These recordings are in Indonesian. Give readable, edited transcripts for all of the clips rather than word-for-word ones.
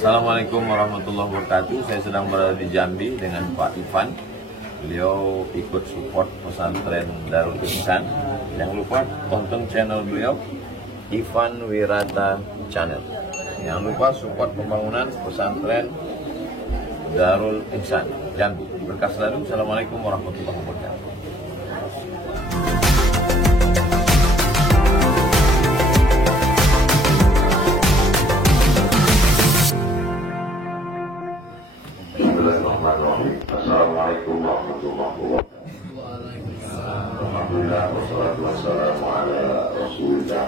Assalamualaikum warahmatullahi wabarakatuh. Saya sedang berada di Jambi dengan Pak Ivan. Beliau ikut support pesantren Darul Ihsan. Jangan lupa tonton channel beliau, Ivan Wirata Channel. Jangan lupa support pembangunan pesantren Darul Ihsan Jambi. Berkah selalu. Assalamualaikum warahmatullahi wabarakatuh. Assalamualaikum warahmatullahi wabarakatuh. Alhamdulillah wassalatu wassalamu ala Rasulillah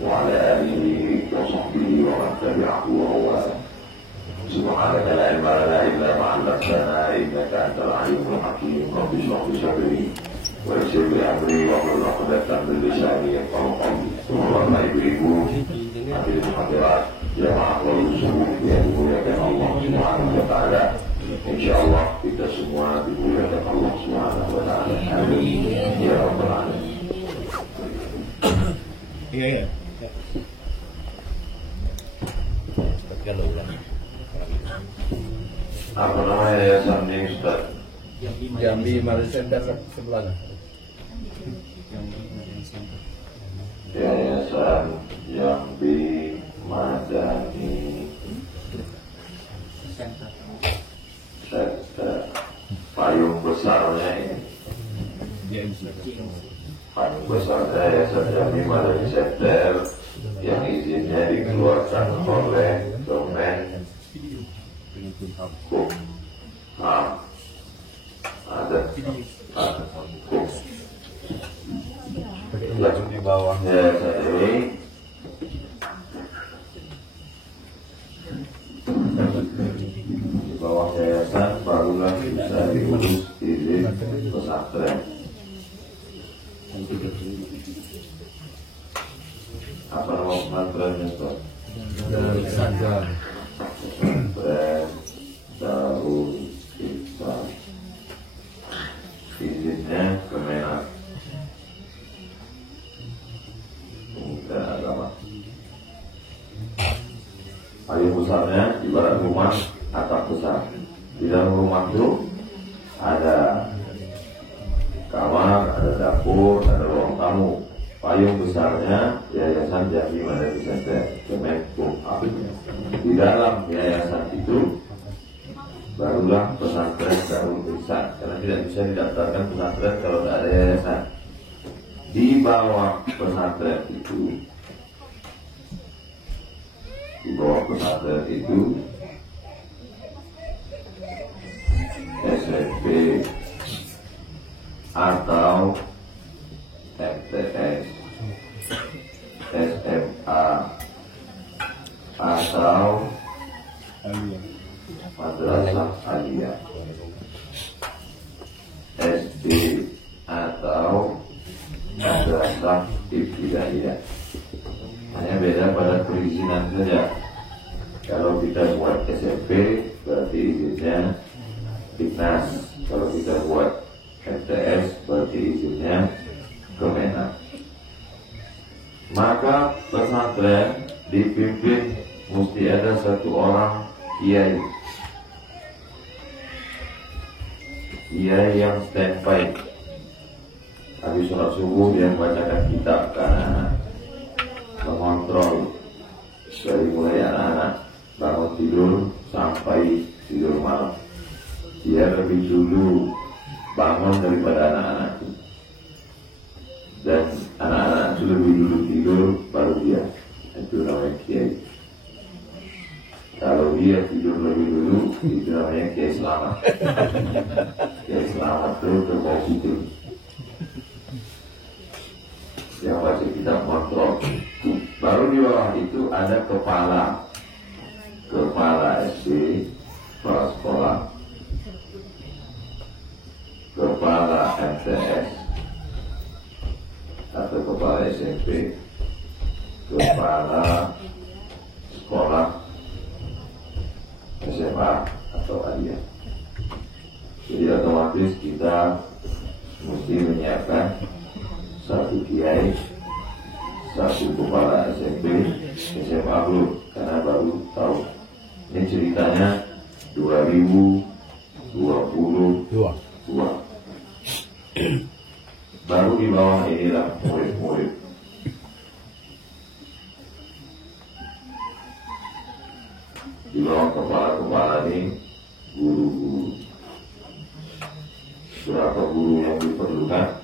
wa ala alihi wa sahbihi wa man tabi'ahu wa wala. Subhanaka la ilma lana illa ma 'allamtana innaka antal alimul hakim. Rabbi shrah li sadri wa yassir li amri wa hlul 'uqdatam min lisani yafqahu qawli. Subhanallah ibu-ibu, hadirin hadirat, jamaah subuh yang dimuliakan Allah Subhanahu wa taala. Insyaallah kita semua dimuliakan Allah Subhanahu wa taala. Amin ya rabbal alamin. Iya. Apa namanya yayasan ini, Ustaz? Jambi Marine Center sebelah. Yayasan Jambi Madani Center. Payung besarnya ini. Payung besarnya Yayasan Jambi Madani Center yang izinnya dikeluarkan oleh Kemenkumham. Ada Di bawah yayasan ini di bawah yayasan barulah bisa diurus izin pesantren. Apa nama pesantrennya, Ustaz? Pesantren Darul Ihsan. Izinnya Kemenak Kementerian Agama. Payung besarnya ibarat rumah atap besar. Di dalam rumah itu ada kamar, ada dapur, ada ruang tamu. Payung besarnya Yayasan Jambi Madani Center Kemenkumham. Di dalam yayasan itu barulah pesantren Darul Ihsan, karena tidak bisa didaftarkan pesantren kalau tidak ada yayasan. Di bawah pesantren itu, SMP atau MTS, SMA atau Madrasah Aliyah, SD atau Madrasah Ibtidaiyah. Hanya beda pada perizinan saja. Kalau kita buat SMP berarti izinnya Dinas. Kalau kita buat MTS berarti izinnya Kemenak. Maka pesantren dipimpin mesti ada satu orang kiai. Kiai yang standby. Habis sholat subuh dia membacakan kitab ke anak-anak, mengontrol dari mulai anak-anak bangun tidur sampai tidur malam. Dia lebih dulu bangun daripada anak-anak, dan anak-anak itu lebih dulu tidur baru dia. Itu namanya kiai. Kalau dia tidur lebih dulu, itu namanya kiai selamat. Kiai selamat itu terbawa tidur. Yang wajib kita kontrol. Baru di bawah itu ada kepala SD, kepala sekolah, kepala MTS atau kepala SMP, kepala sekolah SMA atau aliyah. Jadi otomatis kita mesti menyiapkan satu kiai, satu kepala SMP, SMA belum, karena baru tahu Ini ceritanya 2022. Baru di bawah inilah murid-murid. Di bawah kepala-kepala ini guru-guru. Berapa guru yang diperlukan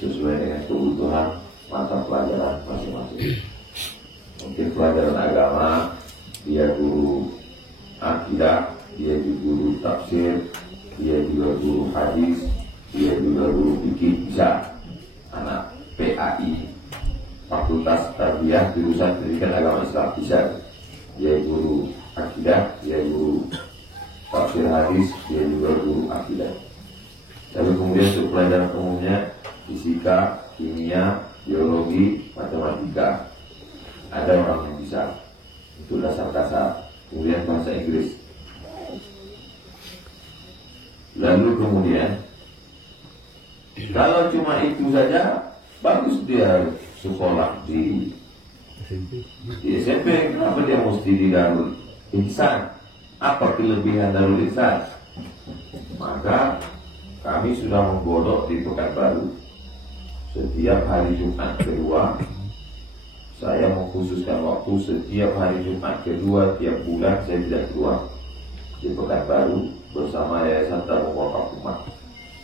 sesuai dengan kebutuhan mata pelajaran masing-masing. Mungkin pelajaran agama, dia guru akidah, dia juga guru tafsir, dia juga guru hadis, dia juga guru fikih, bisa. Anak PAI, Fakultas Tarbiyah Jurusan Pendidikan Agama Islam, bisa. Dia guru akidah, dia guru tafsir hadis, dia juga guru akidah. Tapi kemudian untuk pelajaran umumnya, fisika, kimia, biologi, matematika, ada orang yang bisa. Itu dasar-dasar. Kemudian bahasa Inggris. Lalu kemudian, kalau cuma itu saja, bagus dia sekolah di SMP. Kenapa dia mesti di Darul Ihsan? Apa kelebihan Darul Ihsan? Maka kami sudah menggodok di Pekanbaru. Setiap hari Jumat kedua, saya mengkhususkan waktu setiap hari Jumat kedua tiap bulan saya tidak keluar di Pekanbaru bersama Yayasan Tabung Wakaf Umat.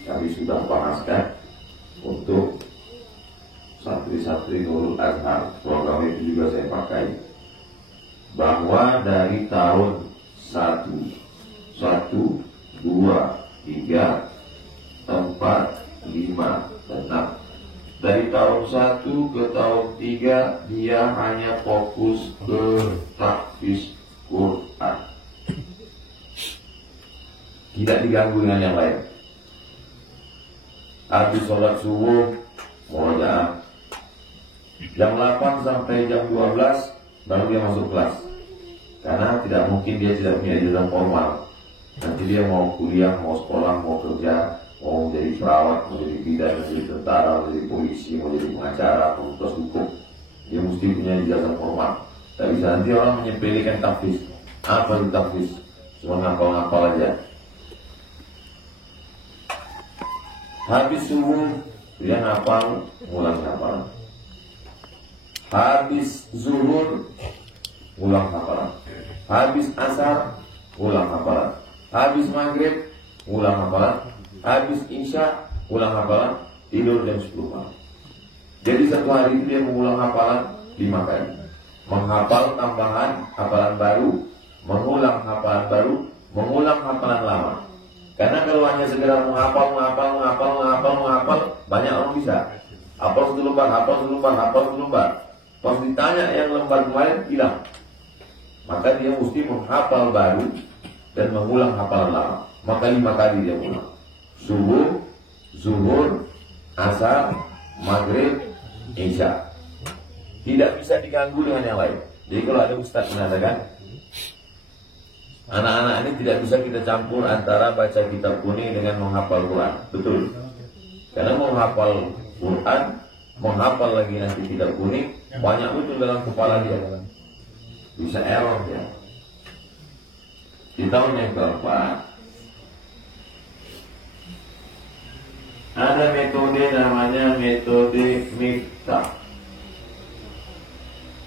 Kami sudah bahaskan untuk santri-santri Nurul Azhar. Program itu juga saya pakai, bahwa dari tahun 1, 2, 3, 4, 5, dan 6. Dari tahun 1 ke tahun 3 dia hanya fokus ke tahfiz Quran. Tidak diganggu dengan yang lain. Habis sholat subuh, murojaah. Jam 8 sampai jam 12 baru dia masuk kelas. Karena tidak mungkin dia tidak punya ijazah formal. Nanti dia mau kuliah, mau sekolah, mau kerja, mau menjadi perawat, mau jadi bidan, mau jadi tentara, mau jadi polisi, mau jadi pengacara, penuntut hukum. Dia mesti punya ijazah formal. Tak bisa nanti orang menyepelekan tahfiz. Apa itu tahfiz? Cuma ngapal-ngapal aja. Habis subuh dia ngapal, ulang ngapal. Habis zuhur, ulang hafalan. Habis asar, ulang hafalan. Habis maghrib, ulang hafalan. Habis isya, ulang hafalan. Tidur jam 10 malam. Jadi satu hari itu dia mengulang hafalan 5 kali. Menghafal tambahan hafalan baru, mengulang hafalan baru, mengulang hafalan lama. Karena kalau hanya segera menghafal, banyak orang bisa. Hafal 1 lembar, hafal 1 lembar, hafal 1 lembar. Pas ditanya yang lembar kemarin hilang. Maka dia mesti menghafal baru dan mengulang hafalan lama. Maka 5 kali dia ulang. Subuh, zuhur, asar, maghrib, isya. Tidak bisa diganggu dengan yang lain. Jadi kalau ada ustaz mengatakan anak-anak ini tidak bisa kita campur antara baca kitab kuning dengan menghafal Quran. Betul. Karena menghafal Quran, menghafal lagi nanti kitab kuning, banyak betul dalam kepala dia. Bisa error ya. Di tahun yang keempat ada metode namanya metode Miftah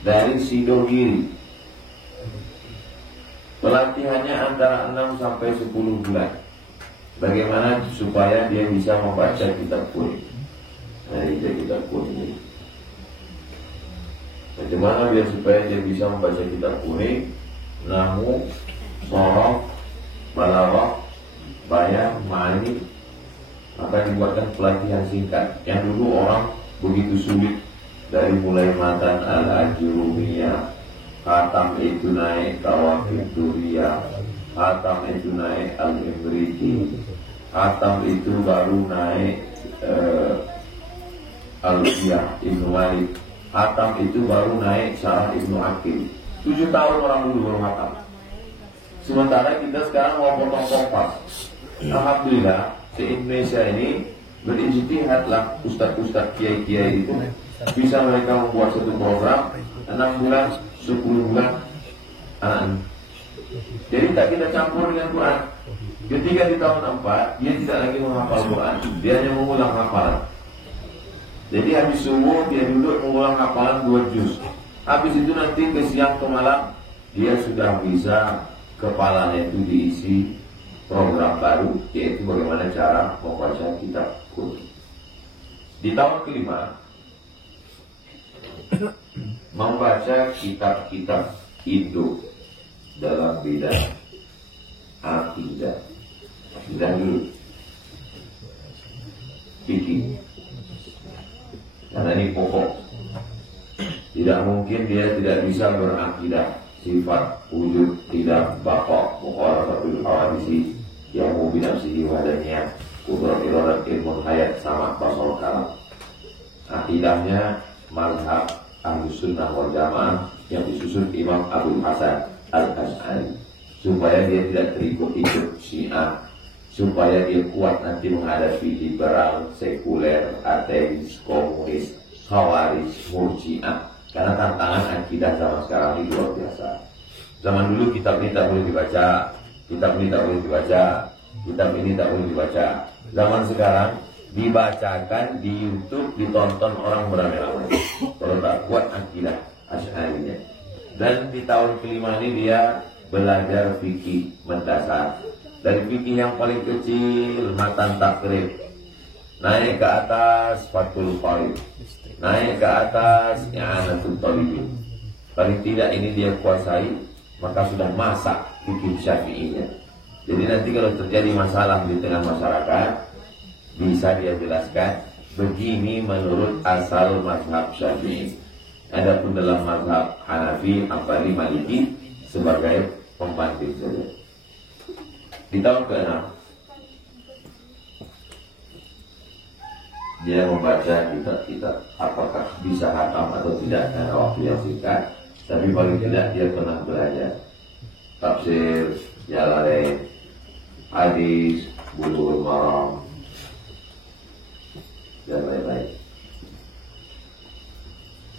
dari Sidogiri. Pelatihannya antara 6 sampai 10 bulan. Bagaimana supaya dia bisa membaca kitab kuning. Nah, ini kitab kuning. Bagaimana biar supaya dia bisa membaca kitab kuning, Nahwu, Shorof, Balaghah, Bayan, Ma'ani. Maka dibuatkan pelatihan singkat. Yang dulu orang begitu sulit, dari mulai matan al-ajurumiyah, khatam itu naik Tawaqif Duriyah, khatam itu naik al-Imriti, khatam itu baru naik Al-Qiyah Ibnu Malik, khatam itu baru naik Syarah Ibnu Aqil. 7 tahun orang dulu baru khatam. Sementara kita sekarang mau potong kompas. Alhamdulillah di Indonesia ini berijtihadlah ustaz-ustaz kiai-kiai itu, bisa mereka membuat satu program 6 bulan, 10 bulan anak Jadi tak kita campur dengan Quran. Ketika di tahun 4, dia tidak lagi menghafal Quran, dia hanya mengulang hafalan. Jadi habis subuh dia duduk mengulang hafalan 2 juz. Habis itu nanti ke siang ke malam dia sudah bisa, kepalanya itu diisi program baru, yaitu bagaimana cara membaca kitab Quran. Di tahun kelima, membaca kitab-kitab Indo dalam bidang akidah. Akidah dulu, fikih. Karena ini pokok. Tidak mungkin dia tidak bisa berakidah sifat wujud tidak baqa mukhalafatul hawadisi yang binafsihi wadanya kudrat iradat ilmu hayat sama basal kalam. Akidahnya mazhab Ahlus Sunnah wal Jamaah yang disusun Imam Abu Hasan Al-Asy'ari, supaya dia tidak terikut-ikut Syiah, supaya dia kuat nanti menghadapi liberal, sekuler, ateis, komunis, khawarij, murji'ah. Karena tantangan akidah zaman sekarang ini luar biasa. Zaman dulu kitab ini tak boleh dibaca, kitab ini tak boleh dibaca, kitab ini tak boleh dibaca. Zaman sekarang dibacakan di YouTube, ditonton orang beramai-ramai. Kalau tak kuat akidah Asy'arinya. Dan di tahun kelima ini dia belajar fikih mendasar. Dari fikih yang paling kecil, matan takrib, naik ke atas Fathul Qarib, naik ke atas I'anatul Talibin. Paling tidak ini dia kuasai, maka sudah masak fikih Syafi'inya. Jadi nanti kalau terjadi masalah di tengah masyarakat, bisa dia jelaskan begini menurut asal mazhab Syafi'i. Adapun dalam mazhab Hanafi, Ambali, Maliki sebagai pembanding saja. Di tahun ke-6 dia membaca kitab-kitab, apakah bisa hatam atau tidak karena waktu yang singkat, tapi paling tidak dia pernah belajar tafsir, Jalalain, hadis, Bulughul Maram dan lain-lain.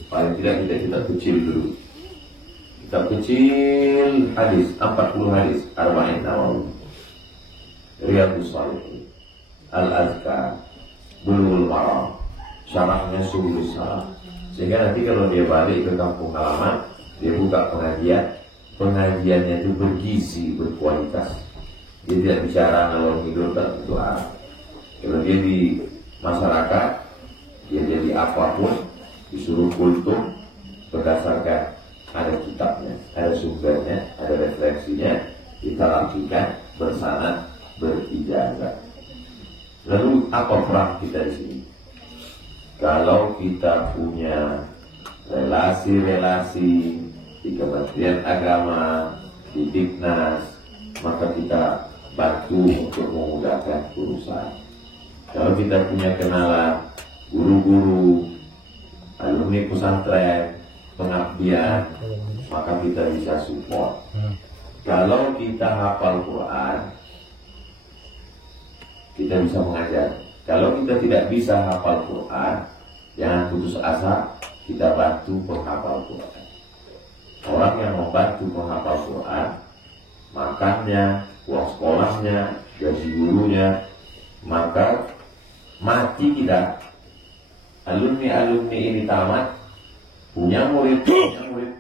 Paling tidak kita kecil dulu. Kitab kecil hadis, 40 hadis, Arba'in Nawawi, Riyadhus Shalihin, Al-Azkar, Bulughul Maram, syarahnya Subulus Salam. Sehingga nanti kalau dia balik ke kampung halaman, dia buka pengajian, pengajiannya itu bergizi, berkualitas. Dia tidak bicara ngalor ngidul tak itu arah. Kalau dia di masyarakat, dia jadi apapun, disuruh kultum berdasarkan ada kitabnya, ada sumbernya, ada referensinya, kita lakukan bersanad, berijazah. Lalu apa peran kita di sini? Kalau kita punya relasi-relasi di Kementerian Agama, di Diknas, maka kita bantu untuk memudahkan urusan. Kalau kita punya kenalan guru-guru, alumni pesantren, pengabdian, maka kita bisa support. Kalau kita hafal Quran, kita bisa mengajar. Kalau kita tidak bisa hafal Quran, jangan putus asa, kita bantu penghafal Quran. Orang yang membantu penghafal Quran, makannya, uang sekolahnya, gaji gurunya, maka mati tidak. Alumni-alumni ini tamat, punya murid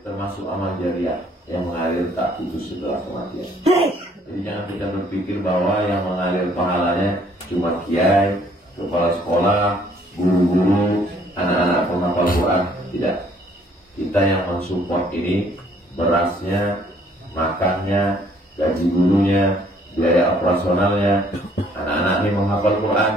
termasuk amal jariah yang mengalir tak putus setelah kematian. Jadi jangan kita berpikir bahwa yang mengalir pahalanya cuma kiai, kepala sekolah, guru-guru, anak-anak penghafal Quran. Tidak. Kita yang mensupport ini, berasnya, makannya, gaji gurunya, biaya operasionalnya. Anak-anak ini menghafal Quran,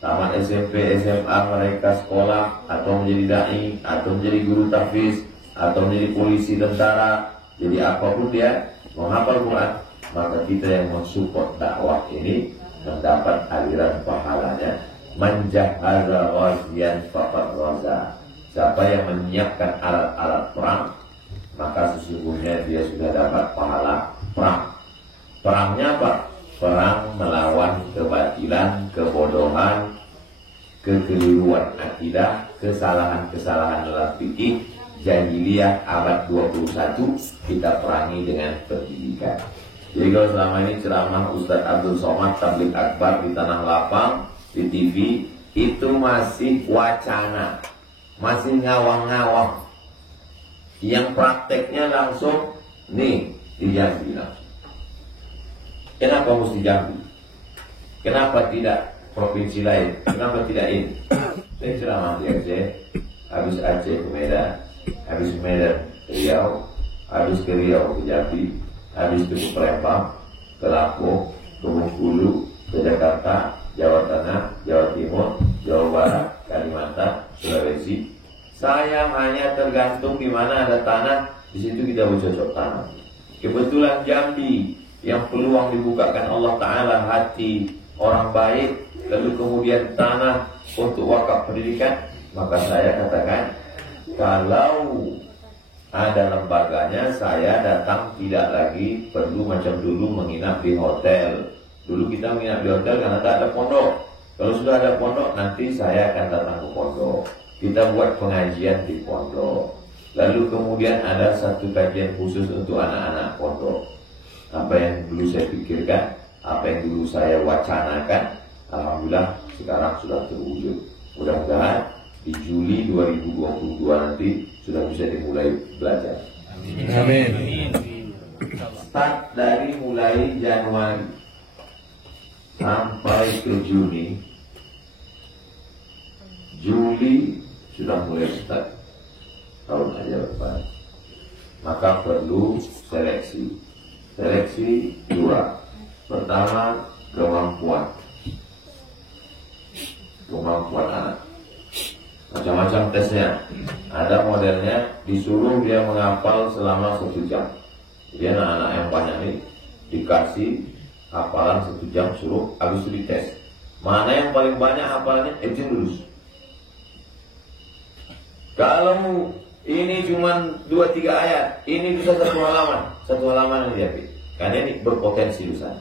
tamat SMP, SMA, mereka sekolah atau menjadi dai, atau menjadi guru tahfiz, atau menjadi polisi, tentara, jadi apapun dia menghafal Quran, maka kita yang mensupport dakwah ini mendapat aliran pahalanya. Manjahaza ghaziyan faqad ghaza. Siapa yang menyiapkan alat-alat perang, maka sesungguhnya dia sudah dapat pahala perang. Perangnya apa? Perang melawan kebatilan, kebodohan, kekeliruan akidah, kesalahan-kesalahan dalam fikih, jahiliyah abad 21 kita perangi dengan pendidikan. Jadi kalau selama ini ceramah Ustadz Abdul Somad Tabligh Akbar di Tanah Lapang, di TV, itu masih wacana, masih ngawang-ngawang. Yang prakteknya langsung nih di Jambi langsung. Kenapa mesti Jambi? Kenapa tidak provinsi lain? Kenapa tidak ini? Saya ceramah di Aceh, habis Aceh ke Medan, habis Medan ke Riau, habis ke Riau ke Jambi, habis ke Palembang, ke Lampung, ke Bengkulu, ke Jakarta, Jawa Tengah, Jawa Timur, Jawa Barat, Kalimantan, Sulawesi. Saya hanya tergantung di mana ada tanah, di situ kita bercocok tanam. Kebetulan Jambi yang peluang dibukakan Allah Ta'ala hati orang baik, lalu kemudian tanah untuk wakaf pendidikan, maka saya katakan kalau ada lembaganya saya datang, tidak lagi perlu macam dulu menginap di hotel. Dulu kita menginap di hotel karena tak ada pondok. Kalau sudah ada pondok, nanti saya akan datang ke pondok. Kita buat pengajian di pondok. Lalu kemudian ada satu kajian khusus untuk anak-anak pondok. Apa yang dulu saya pikirkan, apa yang dulu saya wacanakan, alhamdulillah sekarang sudah terwujud. Mudah-mudahan di Juli 2022 nanti sudah bisa dimulai belajar. Amin. Start dari mulai Januari sampai ke Juli sudah mulai start tahun ajaran depan. Maka perlu seleksi. Seleksi dua. Pertama, kemampuan anak. Macam-macam tesnya. Ada modelnya, disuruh dia menghafal selama 1 jam. Jadi anak-anak yang banyak ini dikasih hafalan 1 jam, suruh habis itu dites. Mana yang paling banyak hafalannya, itu lulus. Kalau ini cuma 2-3 ayat, ini bisa 1 halaman. 1 halaman yang dihafal. Karena ini berpotensi besar.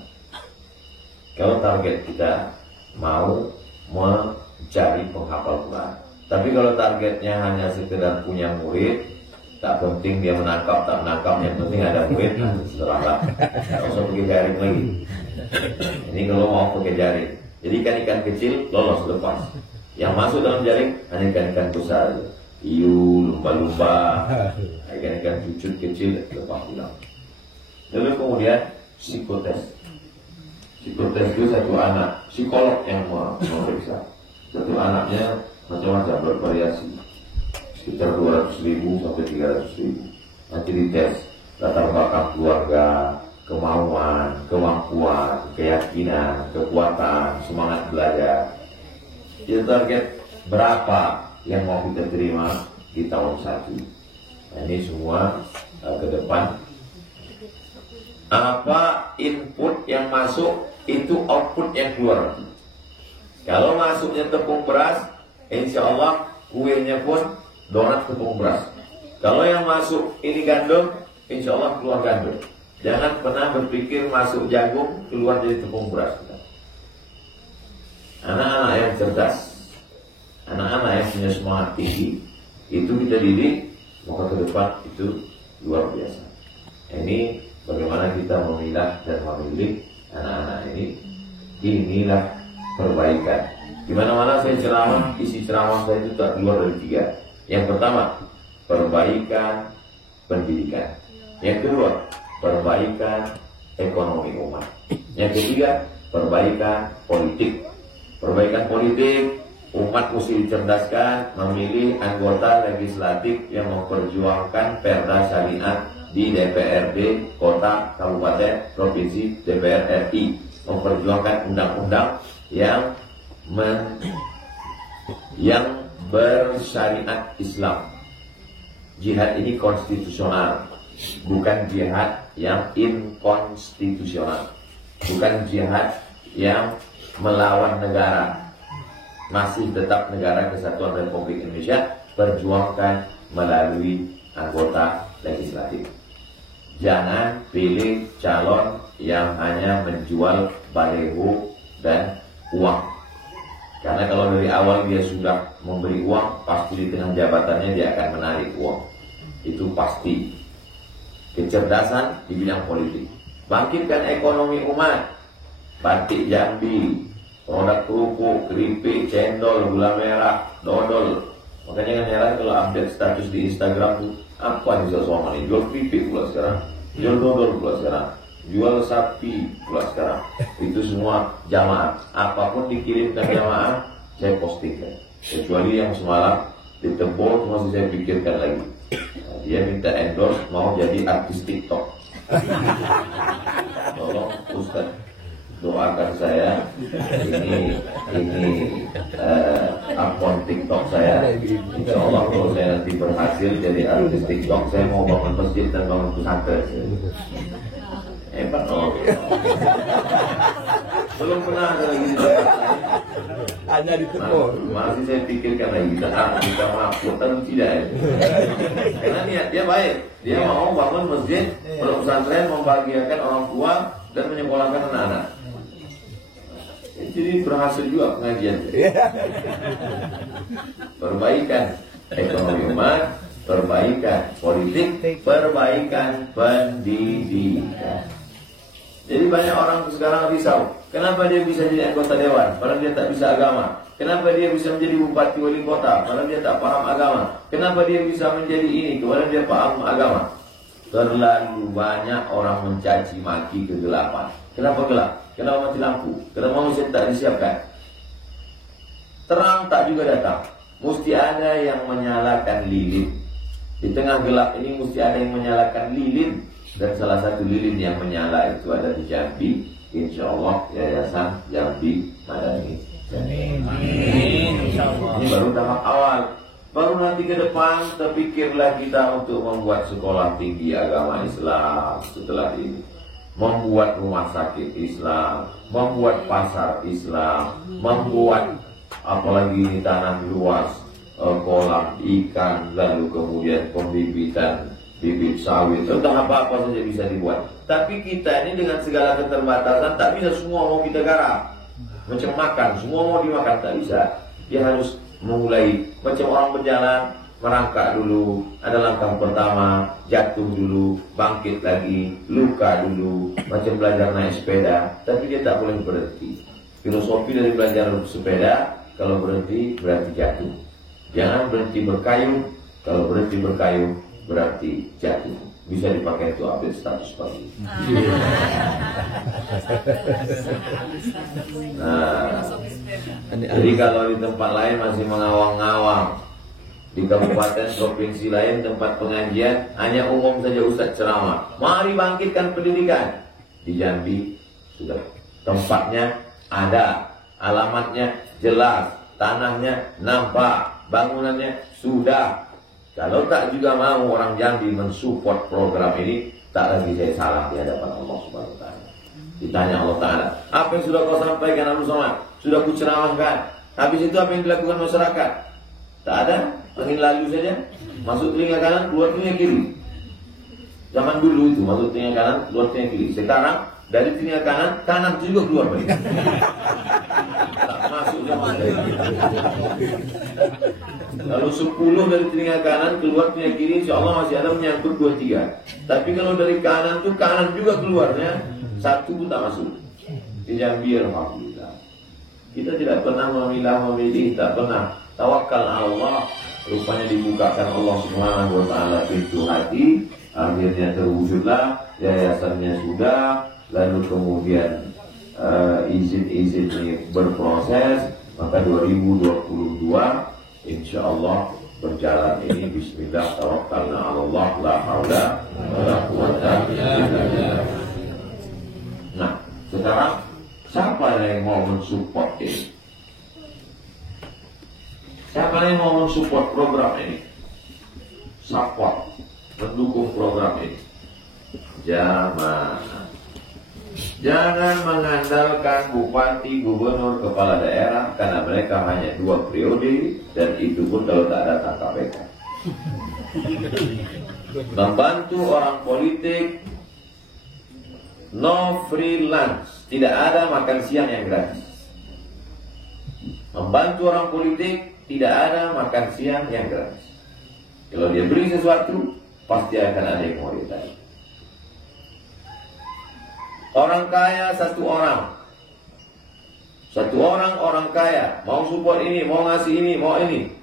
Kalau target kita mau mencari penghafal Quran. Tapi kalau targetnya hanya sekedar punya murid, tak penting dia menangkap, tak menangkap, yang penting ada murid, setelah tak usah pakai jaring lagi. Ini kalau mau pakai jaring. Jadi ikan-ikan kecil lolos lepas. Yang masuk dalam jaring hanya ikan-ikan besar. Hiu, lumba-lumba, ikan-ikan cucut kecil lepas pulang. Lalu kemudian psikotes. Psikotes itu satu anak, psikolog yang memeriksa. Satu anaknya macam-macam bervariasi, sekitar 200.000 sampai 300.000. Nanti dites latar belakang keluarga, kemauan, kemampuan, keyakinan, kekuatan, semangat belajar. Itu target berapa yang mau kita terima di tahun 1. Nah, ini semua ke depan. Apa input yang masuk, itu output yang keluar. Kalau masuknya tepung beras, insya Allah kuenya pun donat tepung beras. Kalau yang masuk ini gandum, insya Allah keluar gandum. Jangan pernah berpikir masuk jagung, keluar jadi tepung beras. Anak-anak yang cerdas, anak-anak yang punya semangat tinggi, itu kita didik, maka ke depan itu luar biasa. Ini bagaimana kita memilah dan memilih anak-anak ini. Inilah perbaikan. Di mana-mana saya ceramah, isi ceramah saya itu tak keluar dari 3. Yang pertama, perbaikan pendidikan. Yang kedua, perbaikan ekonomi umat. Yang ketiga, perbaikan politik. Perbaikan politik, umat mesti dicerdaskan memilih anggota legislatif yang memperjuangkan perda syariat di DPRD, kota, kabupaten, provinsi, DPR RI. Memperjuangkan undang-undang yang bersyariat Islam. Jihad ini konstitusional, bukan jihad yang inkonstitusional, bukan jihad yang melawan negara. Masih tetap negara Kesatuan Republik Indonesia, perjuangkan melalui anggota legislatif. Jangan pilih calon yang hanya menjual baleho dan uang. Karena kalau dari awal dia sudah memberi uang, pasti di tengah jabatannya dia akan menarik uang. itu pasti. Kecerdasan di bidang politik, bangkitkan ekonomi umat, batik Jambi, produk kerupuk, keripik, cendol, gula merah, dodol. Makanya kan heran kalau update status di Instagram tuh, apa yang bisa soal ini? Jual keripik pula sekarang, jual dodol pula sekarang, jual sapi pula sekarang. Itu semua jamaah, apapun dikirimkan jamaah, saya postingkan. Kecuali yang semalam ditebur masih saya pikirkan lagi. Dia minta endorse mau jadi artis TikTok. Tolong Ustaz doakan saya ini akun TikTok saya. Insya Allah kalau saya nanti berhasil jadi artis TikTok, saya mau bangun masjid dan bangun pesantren. Hebat loh. Belum pernah ada lagi di tempat saya. Hanya ditepur. Masih saya pikirkan lagi, kita mampu atau tidak ya. Karena niat dia baik, dia mau bangun masjid, pesantren, membahagiakan orang tua dan menyekolahkan anak-anak. Jadi berhasil juga pengajian. Perbaikan ekonomi umat, perbaikan politik, perbaikan pendidikan. Jadi banyak orang sekarang risau, kenapa dia bisa jadi anggota dewan, padahal dia tak bisa agama. Kenapa dia bisa menjadi bupati wali kota, padahal dia tak paham agama. Kenapa dia bisa menjadi ini, padahal dia paham agama. Terlalu banyak orang mencaci maki kegelapan. Kenapa gelap? Kenapa mati lampu? Kenapa manusia tak disiapkan? Terang tak juga datang. Mesti ada yang menyalakan lilin. Di tengah gelap ini mesti ada yang menyalakan lilin. Dan salah satu lilin yang menyala itu ada di Jambi. Insya Allah Yayasan Jambi Madani. Ini baru tahap awal. Baru nanti ke depan terpikirlah kita untuk membuat sekolah tinggi agama Islam setelah ini. Membuat rumah sakit Islam, membuat pasar Islam, membuat apalagi ini tanah luas, kolam ikan, lalu kemudian pembibitan bibit sawit, entah apa-apa saja bisa dibuat. Tapi kita ini dengan segala keterbatasan tak bisa semua mau kita garap. Macam makan, semua mau dimakan tak bisa. Dia harus memulai macam orang berjalan, merangkak dulu, ada langkah pertama, jatuh dulu, bangkit lagi, luka dulu, macam belajar naik sepeda, tapi dia tak boleh berhenti. Filosofi dari belajar sepeda, kalau berhenti berarti jatuh. Jangan berhenti berkayun, kalau berhenti berkayun berarti jatuh. Bisa dipakai itu update status pagi. Nah, jadi kalau di tempat lain masih mengawang-awang, di kabupaten provinsi lain tempat pengajian hanya umum saja ustaz ceramah. Mari bangkitkan pendidikan. Di Jambi sudah tempatnya ada, alamatnya jelas, tanahnya nampak, bangunannya sudah. Kalau tak juga mau orang Jambi mensupport program ini, tak lagi saya salah di hadapan Allah Subhanahu wa taala. Ditanya Allah Ta'ala, apa yang sudah kau sampaikan Abdul Somad? Sudah ku ceramahkan. Habis itu apa yang dilakukan masyarakat? Tak ada, angin lalu saja. Masuk telinga kanan, keluar telinga kiri. Zaman dulu itu masuk telinga kanan, keluar telinga kiri. Sekarang dari telinga kanan, kanan juga keluar balik. Tak masuk zaman dari. Kalau 10 dari telinga kanan keluar telinga kiri, insya Allah masih ada menyangkut 2-3. Tapi kalau dari kanan tuh kanan juga keluarnya, satu pun tak masuk. Di Jambi alhamdulillah. Kita tidak pernah memilih, tak pernah. Tawakal Allah, rupanya dibukakan Allah Subhanahu wa taala pintu hati, akhirnya terwujudlah, yayasannya sudah, lalu kemudian izin-izin ini berproses, maka 2022 insya Allah berjalan ini. Bismillah, tawakkalna 'ala Allah, la haula wala quwwata illa billah. Nah, sekarang siapa yang mau mensupport ini? Siapa yang mau mensupport program ini? Support, mendukung program ini. Jangan mengandalkan bupati, gubernur, kepala daerah, karena mereka hanya 2 periode, dan itu pun kalau tak datang KPK. Membantu orang politik, no free lunch, tidak ada makan siang yang gratis. Membantu orang politik, tidak ada makan siang yang gratis. Kalau dia beli sesuatu, pasti akan ada yang mau ditanya. Orang kaya satu orang orang kaya mau support ini, mau ngasih ini, mau ini.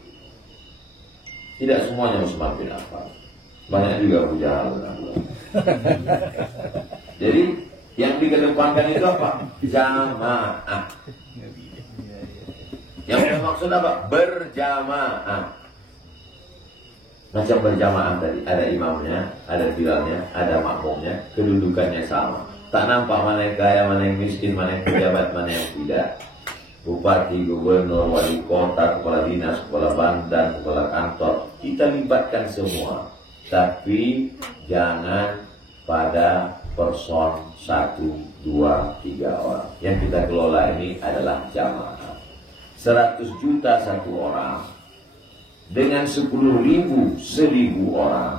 Tidak semuanya harus mampir apa. Banyak juga bujal. Jadi yang dikedepankan itu apa? Jamaah. Yang maksud apa? Berjamaah. Macam berjamaah tadi, ada imamnya, ada bilalnya, ada makmumnya, kedudukannya sama. Tak nampak mana yang kaya, mana yang miskin, mana yang pejabat, mana yang tidak. Bupati, gubernur, wali kota, kepala dinas, kepala bandan, kepala kantor, kita libatkan semua. Tapi jangan pada person 1, 2, 3 orang. Yang kita kelola ini adalah jamaah. 100 juta satu orang. Dengan 10.000, 1.000 orang.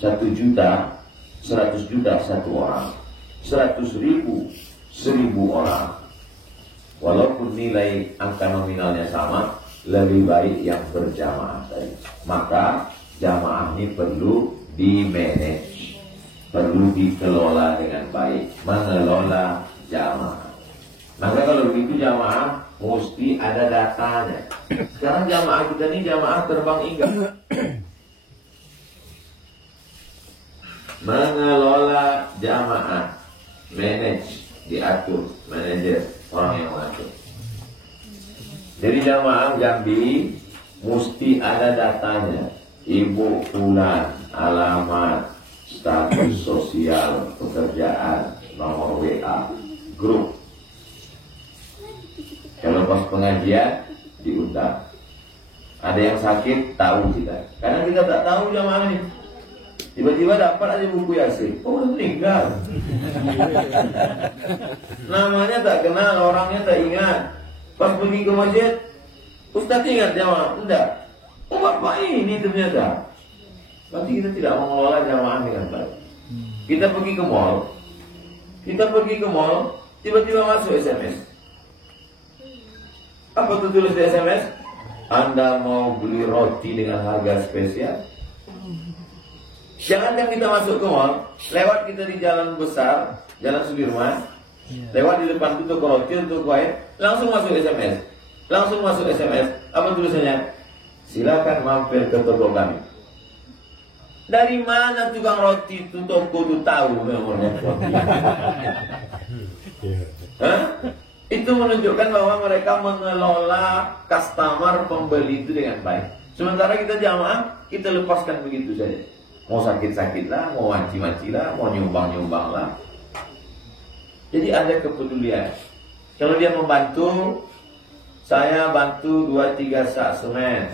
1 juta, 100 juta satu orang. 100.000, 1.000 orang. Walaupun nilai angka nominalnya sama, lebih baik yang berjamaah tadi. Maka jamaah ini perlu di-manage, perlu dikelola dengan baik. Mengelola jamaah. Maka kalau begitu jamaah mesti ada datanya. Sekarang jamaah kita ini jamaah terbang ingat. Mengelola jamaah, manage, diatur, manajer, orang yang mengatur. Jadi jamaah Jambi mesti ada datanya. Ibu fulan, alamat, status sosial, pekerjaan, nomor WA, grup. Kalau pas pengajian diundang. Ada yang sakit tahu kita. Karena kita tak tahu jamaah ini. Tiba-tiba dapat aja buku Yasin. Oh, udah meninggal. Namanya tak kenal, orangnya tak ingat. Pas pergi ke masjid, Ustaz ingat jamaah? Enggak. Oh, bapak ini ternyata. Berarti kita tidak mengelola jamaah dengan baik. Kita pergi ke mall, tiba-tiba masuk SMS. Apa tuh tulis di SMS? Anda mau beli roti dengan harga spesial? Jangan kita masuk ke mall, lewat kita di jalan besar, Jalan Sudirman, lewat di depan tutup roti, tutup air, langsung masuk SMS. Apa tulisannya? Silakan mampir ke toko kami. Dari mana tukang roti itu toko itu tahu nomornya roti? Itu menunjukkan bahwa mereka mengelola customer pembeli itu dengan baik. Sementara kita jamaah, kita lepaskan begitu saja. Mau sakit-sakit lah, mau manci-manci lah, mau nyumbang-nyumbang lah. Jadi ada kepedulian. Kalau dia membantu, saya bantu 2-3 sak semen.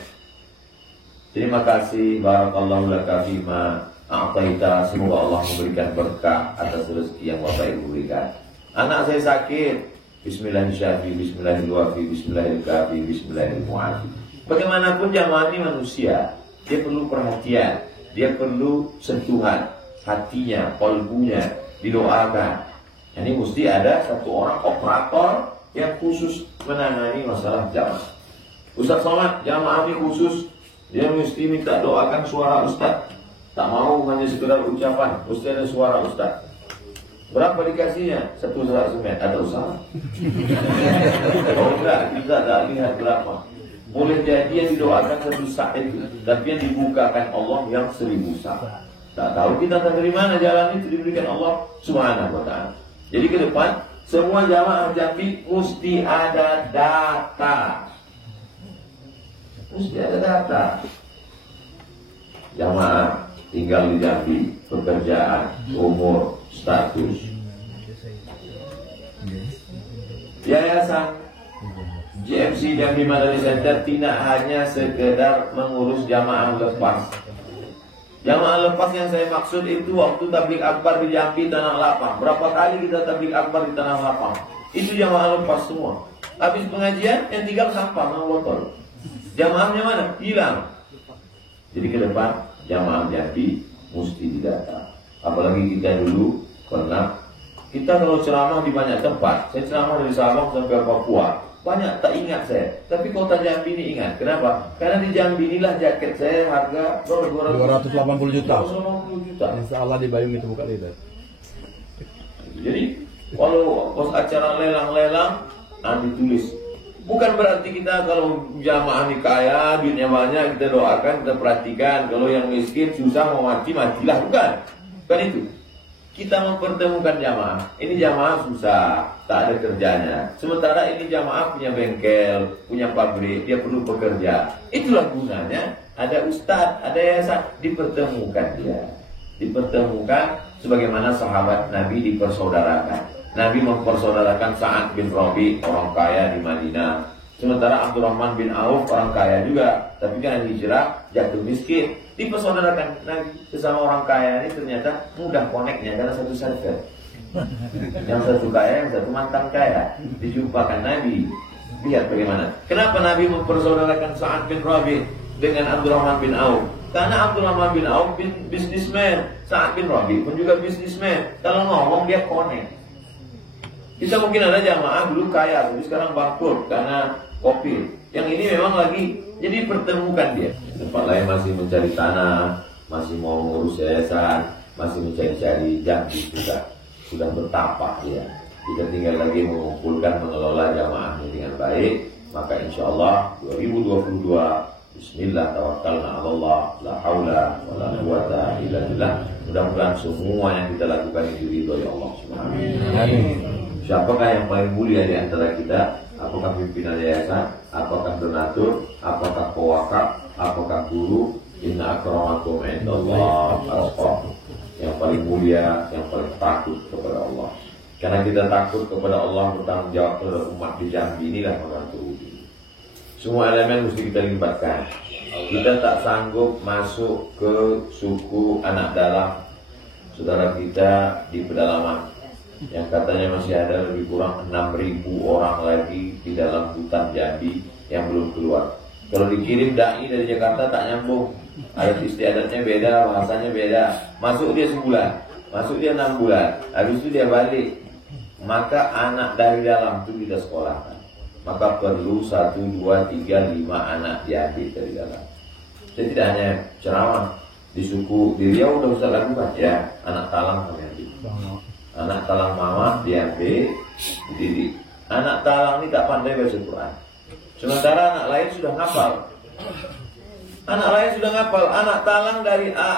Terima kasih, barakallahu laka fima a'taita. Semoga Allah memberikan berkah atas rezeki yang Bapak Ibu berikan. Anak saya sakit. Bismillahirrahmanirrahim, bismillahirrahmanirrahim, bismillahirrahmanirrahim, bismillahirrahmanirrahim. Bagaimanapun jamaah ini manusia, dia perlu perhatian, dia perlu sentuhan hatinya, kolbunya, didoakan. Ini mesti ada satu orang operator yang khusus menangani masalah jamaah. Ustaz Somad, jamaah ini khusus, dia mesti minta doakan suara Ustaz. Tak mau hanya sekedar ucapan, mesti ada suara Ustaz. Berapa dikasihnya? 1 sak semen. Ada usaha? Oh enggak, kita tak lihat berapa. Boleh jadi yang didoakan 1 sak itu, tapi yang dibukakan Allah yang 1000 sak. Tak tahu kita dari mana jalan itu diberikan Allah Subhanahu wa ta'ala. Jadi ke depan, semua jamaah Jambi mesti ada data. Mesti ada data. Jamaah tinggal di Jambi, pekerjaan, umur, status. Yayasan GMC Jambi Madani Center tidak hanya sekedar mengurus jamaah lepas. Jamaah lepas yang saya maksud itu waktu tabligh akbar di Jambi Tanah Lapang. Berapa kali kita tabligh akbar di Tanah Lapang? Itu jamaah lepas semua. Habis pengajian yang tinggal sampah sama botol. Jamaahnya mana? Hilang. Jadi ke depan jamaah Jambi mesti didata. Apalagi kita dulu pernah, kita kalau ceramah di banyak tempat, saya ceramah dari Sabang sampai Papua, banyak tak ingat saya. Tapi kota Jambi ini ingat. Kenapa? Karena di Jambi inilah jaket saya harga 280 juta. 280 juta. Insya Allah di Bayung itu bukan itu. Jadi kalau pos acara lelang-lelang, ditulis. Bukan berarti kita kalau jamaah ini kaya, duitnya banyak, kita doakan, kita perhatikan. Kalau yang miskin, susah, mau mati, matilah. Bukan. Bukan itu. Kita mempertemukan jamaah. Ini jamaah susah, tak ada kerjanya. Sementara ini jamaah punya bengkel, punya pabrik, dia perlu bekerja. Itulah gunanya. Ada ustadz, ada yayasan, dipertemukan dia. Dipertemukan sebagaimana sahabat Nabi dipersaudarakan. Nabi mempersaudarakan Sa'ad bin Rabi, orang kaya di Madinah. Sementara Abdurrahman bin Auf, orang kaya juga, tapi kan hijrah, jatuh miskin. Dipersaudarakan Nabi sesama orang kaya ini ternyata mudah koneknya karena satu server. Yang satu kaya, yang satu mantan kaya. Dijumpakan Nabi. Lihat bagaimana. Kenapa Nabi mempersaudarakan Sa'ad bin Rabi dengan Abdurrahman bin Auf? Karena Abdurrahman bin Auf bisnismen, Sa'ad bin Rabi pun juga bisnismen. Kalau ngomong dia konek. Kita mungkin ada jamaah dulu kaya, tapi sekarang bangkrut karena kopi. Yang ini memang lagi, jadi pertemukan dia. Tempat lain masih mencari tanah, masih mau ngurus yayasan, masih mencari-cari Jambi juga. Sudah bertapa dia. Kita tinggal lagi mengumpulkan, mengelola jamaahnya dengan baik. Maka insya Allah 2022 Bismillah tawakkalna 'ala Allah, la haula wala quwata illa billah. Mudah-mudahan semua yang kita lakukan itu diridhoi Allah Subhanahu wa taala. Siapakah yang paling mulia di antara kita? Apakah pimpinan yayasan? Apakah donatur? Apakah pewakaf? Apakah guru? Inna akramakum indallahi atqakum. Yang paling mulia, yang paling takut kepada Allah. Karena kita takut kepada Allah, bertanggung jawab kepada umat di Jambi inilah orang terwujud. Semua elemen mesti kita libatkan. Kita tak sanggup masuk ke suku anak dalam saudara kita di pedalaman, yang katanya masih ada lebih kurang 6.000 orang lagi di dalam hutan Jambi yang belum keluar. Kalau dikirim dai dari Jakarta tak nyambung, adat istiadatnya beda, bahasanya beda. Masuk dia sebulan, masuk dia 6 bulan, habis itu dia balik. Maka anak dari dalam itu kita sekolahkan. Maka perlu 1, 2, 3, 5 anak diambil dari dalam. Jadi tidak hanya ceramah di suku di Riau udah bisa lakukan ya, anak talang kami ambil. Anak talang mama diambil, dididik. Anak talang ini tak pandai baca Quran. Sementara anak lain sudah ngapal. Anak lain sudah ngapal. Anak talang dari a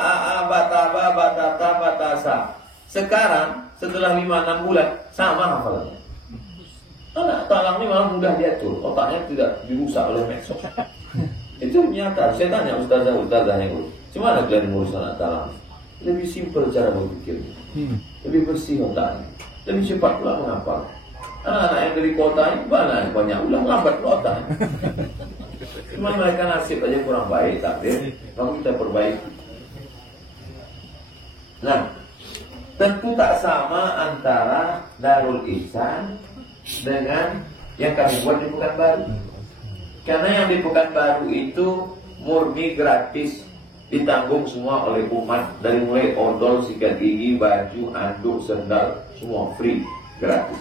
bataba batata batasa. Sekarang setelah 5-6 bulan sama hafalannya. Anak talang ini malah mudah diatur, otaknya tidak dirusak oleh medsos. Itu nyata. Saya tanya ustazah yang urus, cuma ada kalian ngurus anak talang? Lebih simpel cara berpikirnya, lebih bersih otaknya, lebih cepat pula menghafal. Anak-anak yang dari kota ini banyak ulang lambat otaknya. Cuma mereka nasib aja kurang baik, takdir, maka kita perbaiki. Nah, tentu tak sama antara Darul Ihsan dengan yang kami buat di Pekanbaru. Karena yang di Pekanbaru itu murni gratis, ditanggung semua oleh umat, dari mulai odol, sikat gigi, baju, anduk, sendal, semua free, gratis.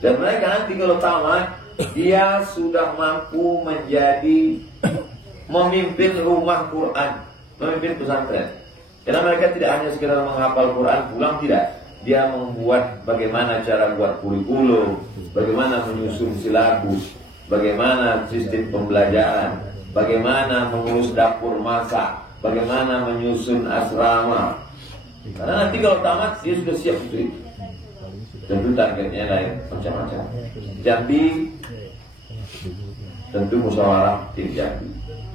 Dan mereka nanti kalau tamat, dia sudah mampu menjadi memimpin rumah Quran, memimpin pesantren. Karena mereka tidak hanya sekedar menghafal Quran pulang, tidak. Dia membuat bagaimana cara buat kurikulum, bagaimana menyusun silabus, bagaimana sistem pembelajaran, bagaimana mengurus dapur masak, bagaimana menyusun asrama. Karena nanti kalau tamat dia sudah siap untuk itu. Tentu targetnya lain macam-macam. Jambi tentu musyawarah tim Jambi.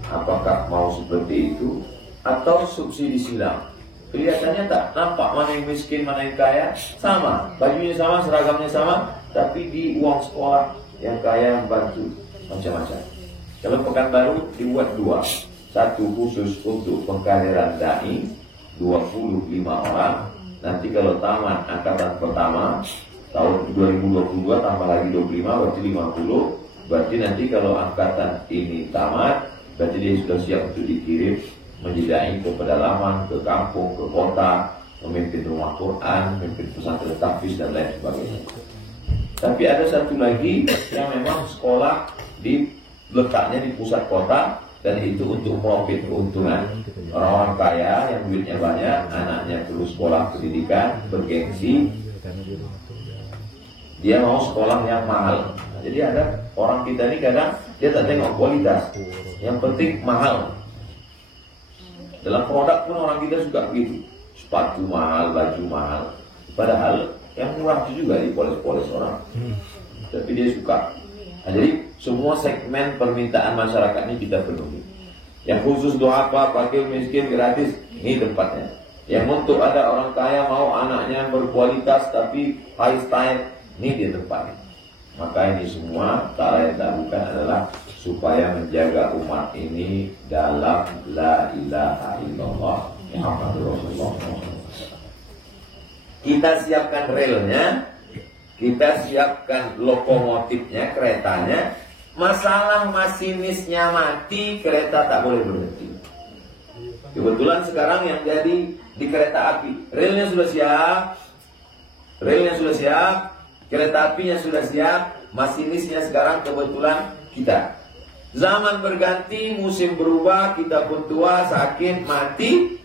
Apakah mau seperti itu atau subsidi silang? Kelihatannya tak nampak mana yang miskin, mana yang kaya. Sama, bajunya sama, seragamnya sama, tapi di uang sekolah yang kaya membantu macam-macam. Kalau Pekanbaru dibuat 2, 1 khusus untuk pengkaderan dai 25 orang. Nanti kalau tamat angkatan pertama tahun 2022 tambah lagi 25 berarti 50. Berarti nanti kalau angkatan ini tamat berarti dia sudah siap untuk dikirim menjadi ke pedalaman, ke kampung, ke kota, memimpin rumah Quran, memimpin pesantren tahfiz dan lain sebagainya. Tapi ada satu lagi yang memang sekolah letaknya di pusat kota, dan itu untuk profit keuntungan. Orang-orang kaya yang duitnya banyak, anaknya perlu sekolah pendidikan bergengsi, dia mau sekolah yang mahal. Nah, jadi ada orang kita ini kadang dia tak tengok kualitas, yang penting mahal. Dalam produk pun orang kita suka begitu, sepatu mahal, baju mahal. Padahal yang murah itu juga dipoles-poles orang, tapi dia suka. Nah, jadi semua segmen permintaan masyarakat ini kita penuhi. Yang khusus doa apa, fakir miskin gratis, ini tempatnya. Yang untuk ada orang kaya mau anaknya berkualitas tapi high style, ini dia tempatnya. Maka ini semua tak lain tak bukan adalah supaya menjaga umat ini dalam la ilaha illallah Muhammadur Rasulullah. Kita siapkan relnya, kita siapkan lokomotifnya, keretanya. Masalah masinisnya mati, kereta tak boleh berhenti. Kebetulan sekarang yang jadi di kereta api, relnya sudah siap, kereta apinya sudah siap, masinisnya sekarang kebetulan kita. Zaman berganti, musim berubah, kita pun tua, sakit, mati,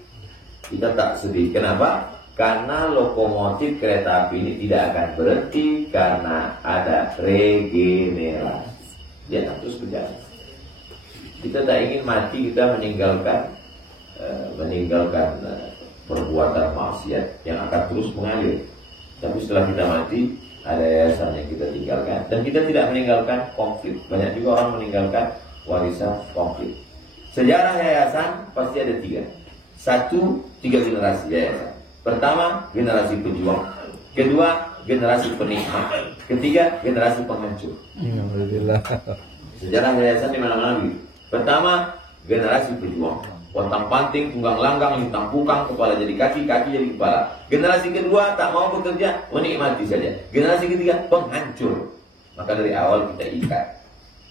kita tak sedih. Kenapa? Karena lokomotif kereta api ini tidak akan berhenti karena ada regenerasi. Dia akan terus berjalan. Kita tak ingin mati, kita meninggalkan perbuatan maksiat yang akan terus mengalir. Tapi setelah kita mati, ada yayasan yang kita tinggalkan, dan kita tidak meninggalkan konflik. Banyak juga orang meninggalkan warisan konflik. Sejarah yayasan pasti ada 3. 3 generasi yayasan. Pertama, generasi pejuang. Kedua, generasi penikmat. Ketiga, generasi penghancur. Sejarah yayasan di mana-mana begitu. Pertama, generasi pejuang. Pontang panting, tunggang langgang, lintang pukang, kepala jadi kaki, kaki jadi kepala. Generasi kedua tak mau bekerja, menikmati saja. Generasi ketiga, penghancur. Maka dari awal kita ikat.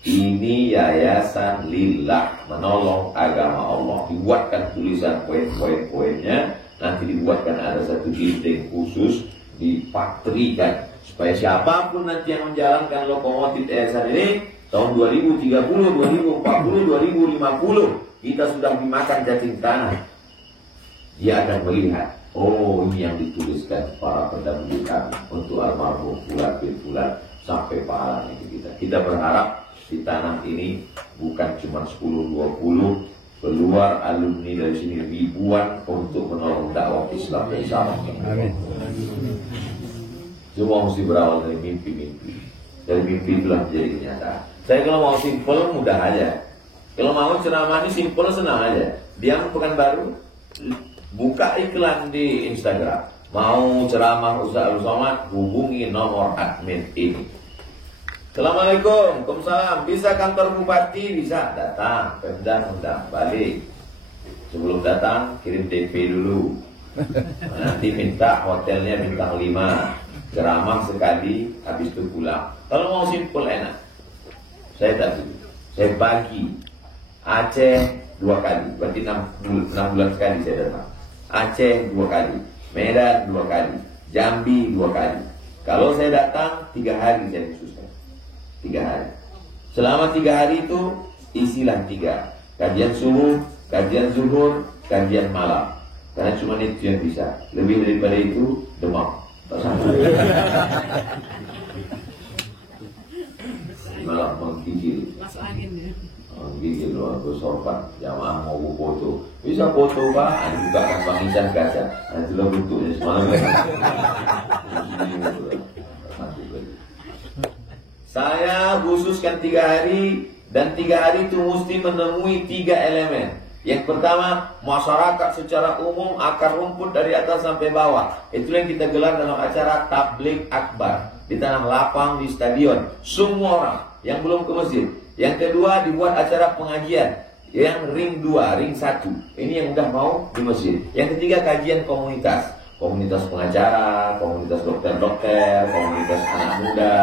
Ini yayasan lillah, menolong agama Allah. Dibuatkan tulisan poin-poinnya. Nanti dibuatkan ada satu dinding khusus, dipatrikan supaya siapapun nanti yang menjalankan lokomotif yayasan ini tahun 2030, 2040, 2050 kita sudah dimakan cacing tanah, dia akan melihat, oh ini yang dituliskan para pendahulu kami untuk almarhum Fulan bin Fulan sampai pahalanya ke kita. Kita berharap di tanah ini bukan cuma 10-20, keluar alumni dari sini ribuan untuk menolong dakwah Islam yang sama. Amin. Semua mesti berawal dari mimpi-mimpi. Dari mimpi itulah menjadi kenyataan. Saya kalau mau simpel mudah aja. Kalau mau ceramah ini simpel senang aja. Diam Pekanbaru, buka iklan di Instagram. Mau ceramah Ustaz Abdul Somad, hubungi nomor admin ini. Assalamualaikum, Waalaikumsalam. Bisa kantor bupati, bisa datang, Pemda undang balik. Sebelum datang kirim DP dulu. Nanti minta hotelnya bintang 5, ceramah sekali, habis itu pulang. Kalau mau simpel enak, saya tak setuju. Saya bagi Aceh 2 kali, berarti 6 bulan sekali saya datang. Aceh 2 kali, Medan 2 kali, Jambi 2 kali. Kalau saya datang 3 hari saya khususkan. 3 hari. Selama 3 hari itu isilah 3. Kajian subuh, kajian zuhur, kajian malam. Karena cuma itu yang bisa. Lebih daripada itu demam. Tak sanggup. Malam menggigil. Masuk angin ya. Menggigil luar bersorban. Jamaah mau foto. Bisa foto Pak? Bukakan Bang Isan kaca. Itulah bentuknya semalam. Saya khususkan 3 hari, dan 3 hari itu mesti menemui 3 elemen. Yang pertama, masyarakat secara umum, akar rumput dari atas sampai bawah. Itu yang kita gelar dalam acara tabligh akbar di tanah lapang di stadion. Semua orang yang belum ke masjid. Yang kedua, dibuat acara pengajian yang ring 2, ring 1. Ini yang udah mau di masjid. Yang ketiga, kajian komunitas. Komunitas pengacara, komunitas dokter-dokter, komunitas anak muda.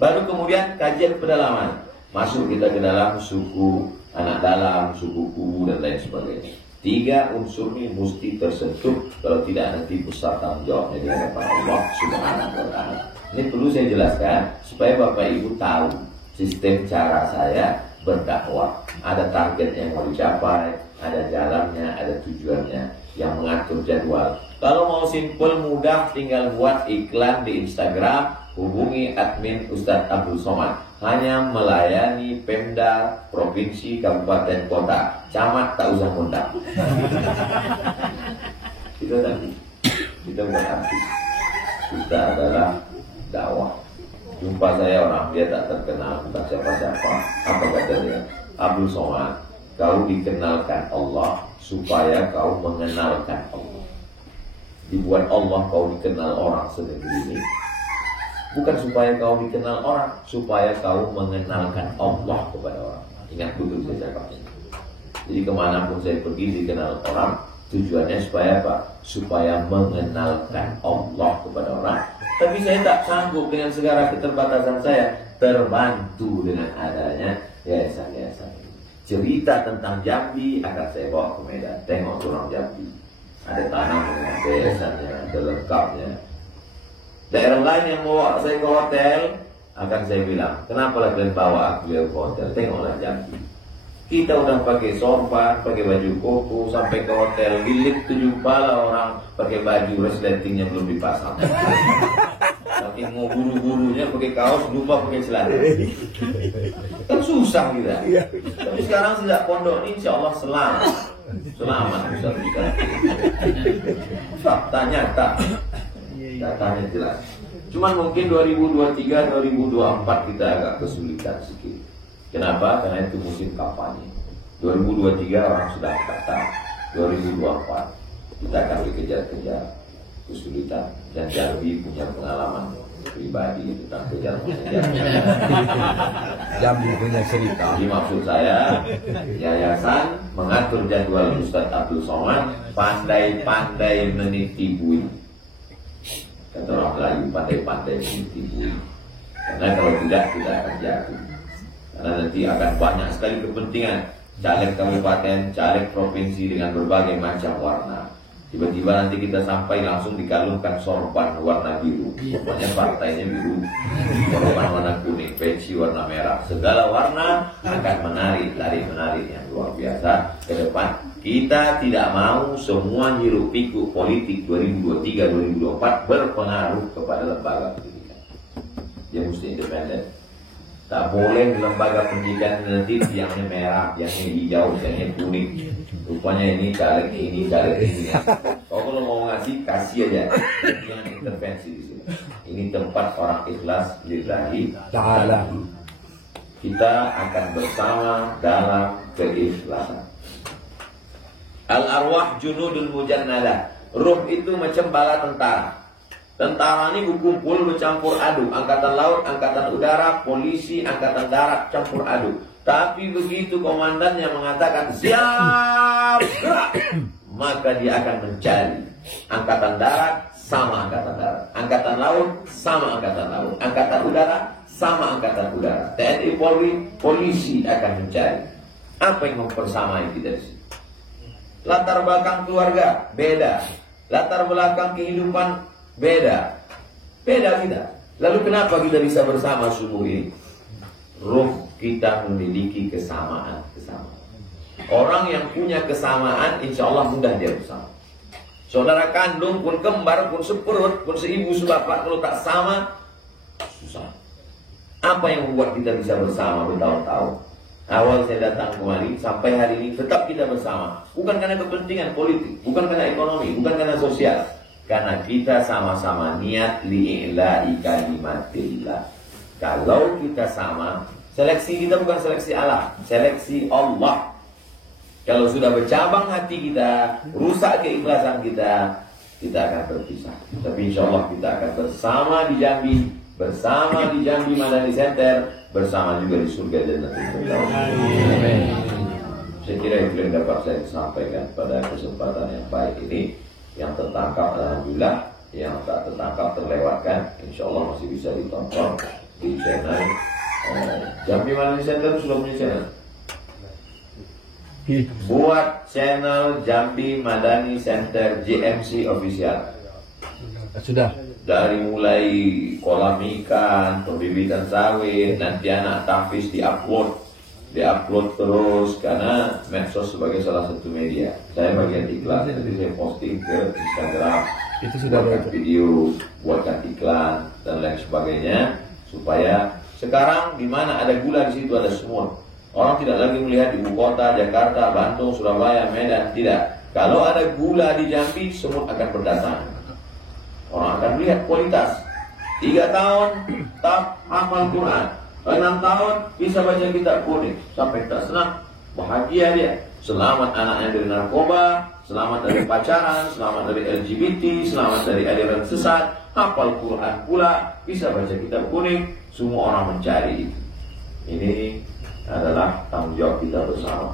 Baru kemudian kajian pedalaman. Masuk kita ke dalam suku anak dalam, suku kubu dan lain sebagainya. 3 unsur ini mesti tersentuh. Kalau tidak nanti besar tanggung jawabnya di hadapan Allah Subhanahu wa ta'ala. Ini perlu saya jelaskan supaya Bapak Ibu tahu sistem cara saya berdakwah. Ada target yang mau dicapai, ada jalannya, ada tujuannya, yang mengatur jadwal. Kalau mau simpel mudah, tinggal buat iklan di Instagram, hubungi admin Ustadz Abdul Somad. Hanya melayani Pemda, provinsi, kabupaten, kota, camat tak usah ngundang. Kita tadi, kita bukan artis, kita adalah dakwah. Jumpa saya orang dia tak terkenal, tak siapa-siapa. Apa kata dia? Abdul Somad, kau dikenalkan Allah supaya kau mengenalkan Allah. Dibuat Allah kau dikenal orang senegeri ini, bukan supaya kau dikenal orang, supaya kau mengenalkan Allah kepada orang. Ingat betul saya pakai. Jadi kemanapun saya pergi dikenal orang, tujuannya supaya apa? Supaya mengenalkan Allah kepada orang. Tapi saya tak sanggup dengan segala keterbatasan saya, terbantu dengan adanya yayasan-yayasan. Cerita tentang Jambi akan saya bawa ke Medan. Tengok orang Jambi, ada tanah dengan yayasannya, ada lengkapnya. Daerah lain yang bawa saya ke hotel, akan saya bilang, kenapa kalian bawa aku ke hotel? Tengoklah Jambi. Kita udah pakai sorban, pakai baju koko, sampai ke hotel, gilit 7 kepala orang pakai baju resletingnya belum dipasang. Saking mau buru-burunya pakai kaos, lupa pakai celana. Kan susah kita. Tapi sekarang sejak pondok ini insya Allah selamat Ustaz kita. Fakta nyata, datanya jelas. Cuman mungkin 2023, 2024 kita agak kesulitan sedikit. Kenapa? Karena itu musim kampanye. 2023 orang sudah kata, 2024 kita akan dikejar-kejar kesulitan. Dan Jambi punya pengalaman pribadi tentang kejar-kejar. Jambi punya cerita. Jadi maksud saya, yayasan mengatur jadwal Ustadz Abdul Somad, pandai-pandai meniti buih. Kata orang Melayu, pandai-pandai meniti buih. Karena kalau tidak akan jatuh. Karena nanti akan banyak sekali kepentingan, caleg kabupaten, caleg provinsi dengan berbagai macam warna. Tiba-tiba nanti kita sampai langsung dikalungkan sorban warna biru. Pokoknya partainya biru, sorban warna kuning, peci warna merah. Segala warna akan menarik yang luar biasa ke depan. Kita tidak mau semua hiruk pikuk politik 2023-2024 berpengaruh kepada lembaga pendidikan. Dia mesti independen. Tak boleh lembaga pendidikan nanti tiangnya merah, tiangnya hijau, tiangnya kuning. Rupanya ini caleg ini. Kalau mau ngasih, kasih aja. Jangan intervensi di sini. Ini tempat orang ikhlas lillahi ta'ala. Kita akan bersama dalam keikhlasan. Al-arwah junudul mujannadah. Ruh itu macam bala tentara. Tentara ini berkumpul bercampur aduk. Angkatan laut, angkatan udara, polisi, angkatan darat campur aduk. Tapi begitu komandannya mengatakan siap gerak, maka dia akan mencari. Angkatan darat sama angkatan darat, angkatan laut sama angkatan laut, angkatan udara sama angkatan udara. TNI Polri, polisi akan mencari. Apa yang mempersamai kita di sini? Latar belakang keluarga beda, latar belakang kehidupan beda kita. Lalu kenapa kita bisa bersama sungguh ini? Ruh kita memiliki kesamaan. Orang yang punya kesamaan, insya Allah mudah dia bersama. Saudara kandung pun, kembar pun, seperut pun, seibu sebapak, kalau tak sama, susah. Apa yang membuat kita bisa bersama bertahun-tahun? Awal saya datang kemari, sampai hari ini tetap kita bersama. Bukan karena kepentingan politik, bukan karena ekonomi, bukan karena sosial. Karena kita sama-sama niat li'ila'i kalimatillah. Kalau kita sama, seleksi kita bukan seleksi Allah, seleksi Allah. Kalau sudah bercabang hati kita, rusak keikhlasan kita akan terpisah. Tapi insya Allah kita akan bersama di Jambi, bersama di Jambi Madani Center, bersama juga di surga Jannatul Firdaus. Saya kira itu yang dapat saya sampaikan pada kesempatan yang baik ini. Yang tertangkap alhamdulillah, yang tak tertangkap terlewatkan, insya Allah masih bisa ditonton di channel Jambi Madani Center. Sudah punya channel? Buat channel Jambi Madani Center JMC Official. Sudah. Dari mulai kolam ikan, pembibitan sawit, nanti anak tahfiz diupload terus karena medsos sebagai salah satu media. Saya bagian iklan, jadi saya posting ke Instagram, Itu sudah buatkan video, buatkan iklan dan lain sebagainya supaya sekarang di mana ada gula di situ ada semut. Orang tidak lagi melihat ibu kota Jakarta, Bandung, Surabaya, Medan, tidak. Kalau ada gula di Jambi, semut akan berdatangan. Orang akan lihat kualitas. 3 tahun tak hafal Quran, 6 tahun bisa baca kitab kuning. Sampai tak senang, bahagia dia. Selamat anaknya dari narkoba, selamat dari pacaran, selamat dari LGBT, selamat dari aliran sesat. Hafal Quran pula, bisa baca kitab kuning. Semua orang mencari itu. Ini adalah tanggung jawab kita bersama.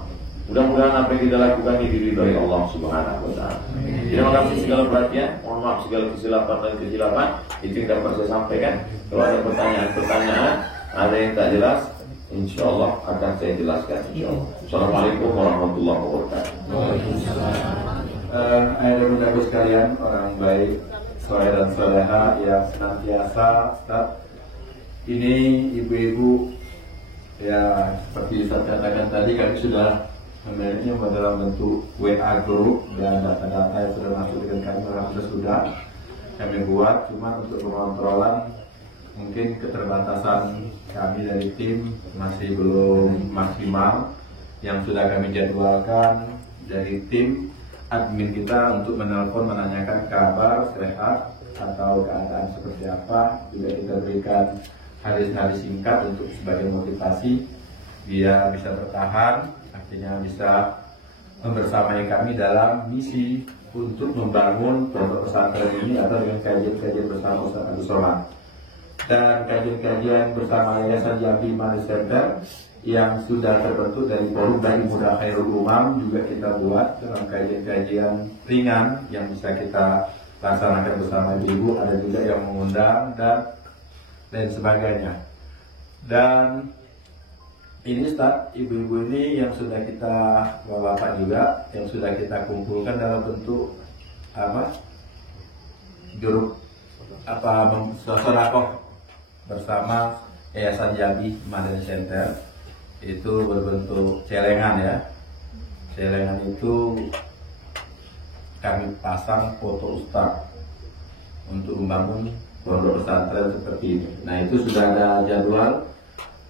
Mudah-mudahan apa yang kita lakukan ini diridhoi Allah Subhanahu wa taala. Terima kasih segala perhatian, mohon maaf segala kesilapan dan kesilapan. Itu yang dapat saya sampaikan. Kalau ada pertanyaan-pertanyaan, ada yang tak jelas, insya Allah akan saya jelaskan. Assalamualaikum warahmatullahi wabarakatuh. Ayah dan bunda sekalian, orang baik, soleh dan soleha yang senantiasa Ustaz. Ini ibu-ibu ya seperti Ustaz katakan tadi, kami sudah memberinya dalam bentuk WA group dan data-data yang sudah masuk dengan kami alhamdulillah sudah kami buat. Cuma untuk pengontrolan mungkin keterbatasan kami dari tim masih belum maksimal. Yang sudah kami jadwalkan dari tim admin kita untuk menelpon menanyakan kabar sehat atau keadaan seperti apa, juga kita berikan hadis-hadis singkat untuk sebagai motivasi biar bisa bertahan, artinya bisa membersamai kami dalam misi untuk membangun pondok pesantren ini atau dengan kajian-kajian bersama Ustaz Abdul Somad dan kajian-kajian bersama Yayasan Jambi Mali Center yang sudah terbentuk dari Forum Dai Muda Khairul Umam juga kita buat dalam kajian-kajian ringan yang bisa kita laksanakan bersama ibu, ada juga yang mengundang dan lain sebagainya. Dan ini Ustaz, ibu-ibu ini yang sudah kita, bapak juga yang sudah kita kumpulkan dalam bentuk apa? Sodakoh bersama Yayasan Jambi Mali Center. Itu berbentuk celengan ya. Celengan itu kami pasang foto Ustaz untuk membangun pondok pesantren seperti ini. Nah, itu sudah ada jadwal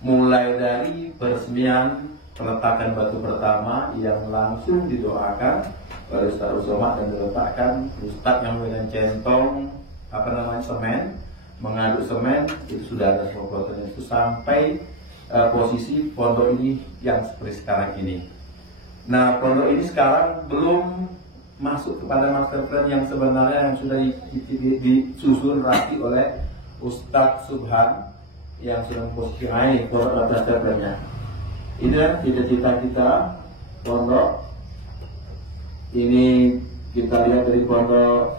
mulai dari peresmian peletakan batu pertama yang langsung didoakan oleh Ustaz Somad dan diletakkan Ustaz yang dengan centong semen, mengaduk semen, itu sudah ada fotonya itu sampai posisi pondok ini yang seperti sekarang ini. Nah, pondok ini sekarang belum masuk kepada master plan yang sebenarnya yang sudah disusun rapi oleh Ustadz Subhan yang sudah memposisikan pondok master plan-nya. Inilah cita-cita kita pondok. Ini kita lihat dari pondok